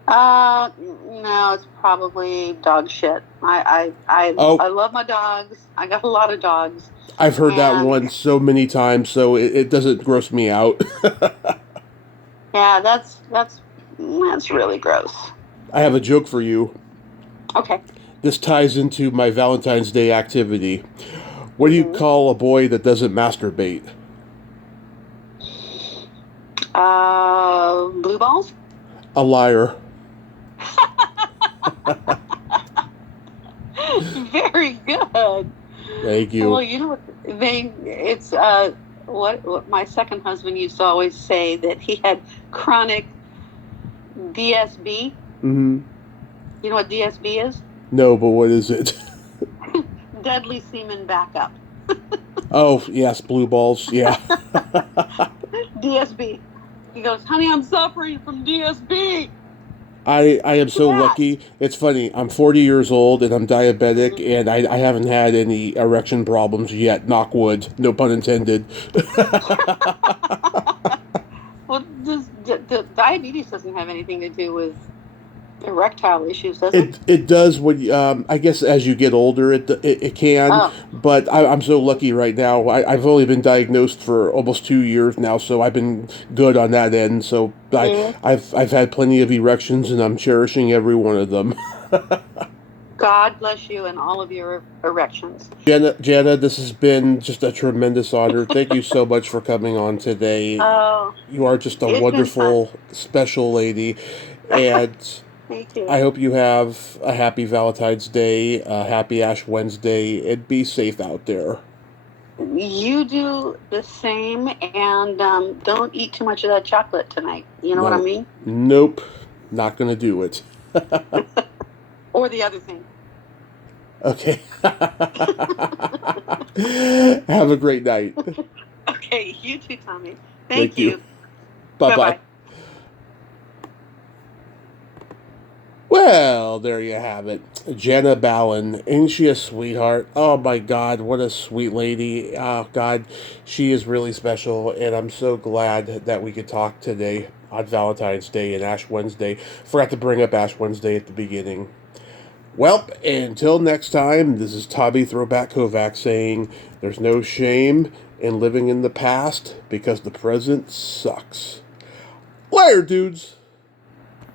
No, it's probably dog shit. I love my dogs. I got a lot of dogs. I've heard that one so many times, so it doesn't gross me out. Yeah, that's really gross. I have a joke for you. Okay. This ties into my Valentine's Day activity. What do you call a boy that doesn't masturbate? Blue balls? A liar. Very good. Thank you. Well, you know what? It's what my second husband used to always say, that he had chronic DSB. Mm-hmm. You know what DSB is? No, but what is it? Deadly semen backup. Oh, yes, blue balls, yeah. DSB. He goes, honey, I'm suffering from DSB. I am so lucky. It's funny, I'm 40 years old and I'm diabetic, and I haven't had any erection problems yet, knock wood, no pun intended. Well, the diabetes doesn't have anything to do with erectile issues, does it? It does when I guess as you get older it can, but I'm so lucky right now. I've only been diagnosed for almost 2 years now, so I've been good on that end. So I've had plenty of erections, and I'm cherishing every one of them. God bless you and all of your erections. Jana, this has been just a tremendous honor. Thank you so much for coming on today. Oh, you are just a wonderful, special lady, and thank you. I hope you have a happy Valentine's Day, a happy Ash Wednesday, and be safe out there. You do the same, and don't eat too much of that chocolate tonight. You know what I mean? Nope, not going to do it. Or the other thing. Okay. Have a great night. Okay, you too, Tommy. Thank you. Bye-bye. Bye-bye. Well, there you have it. Jana Bellan. Ain't she a sweetheart? Oh my God, what a sweet lady. Oh God, she is really special, and I'm so glad that we could talk today on Valentine's Day and Ash Wednesday. Forgot to bring up Ash Wednesday at the beginning. Well, until next time, this is Tommy Throwback Kovac saying there's no shame in living in the past because the present sucks. Later, dudes!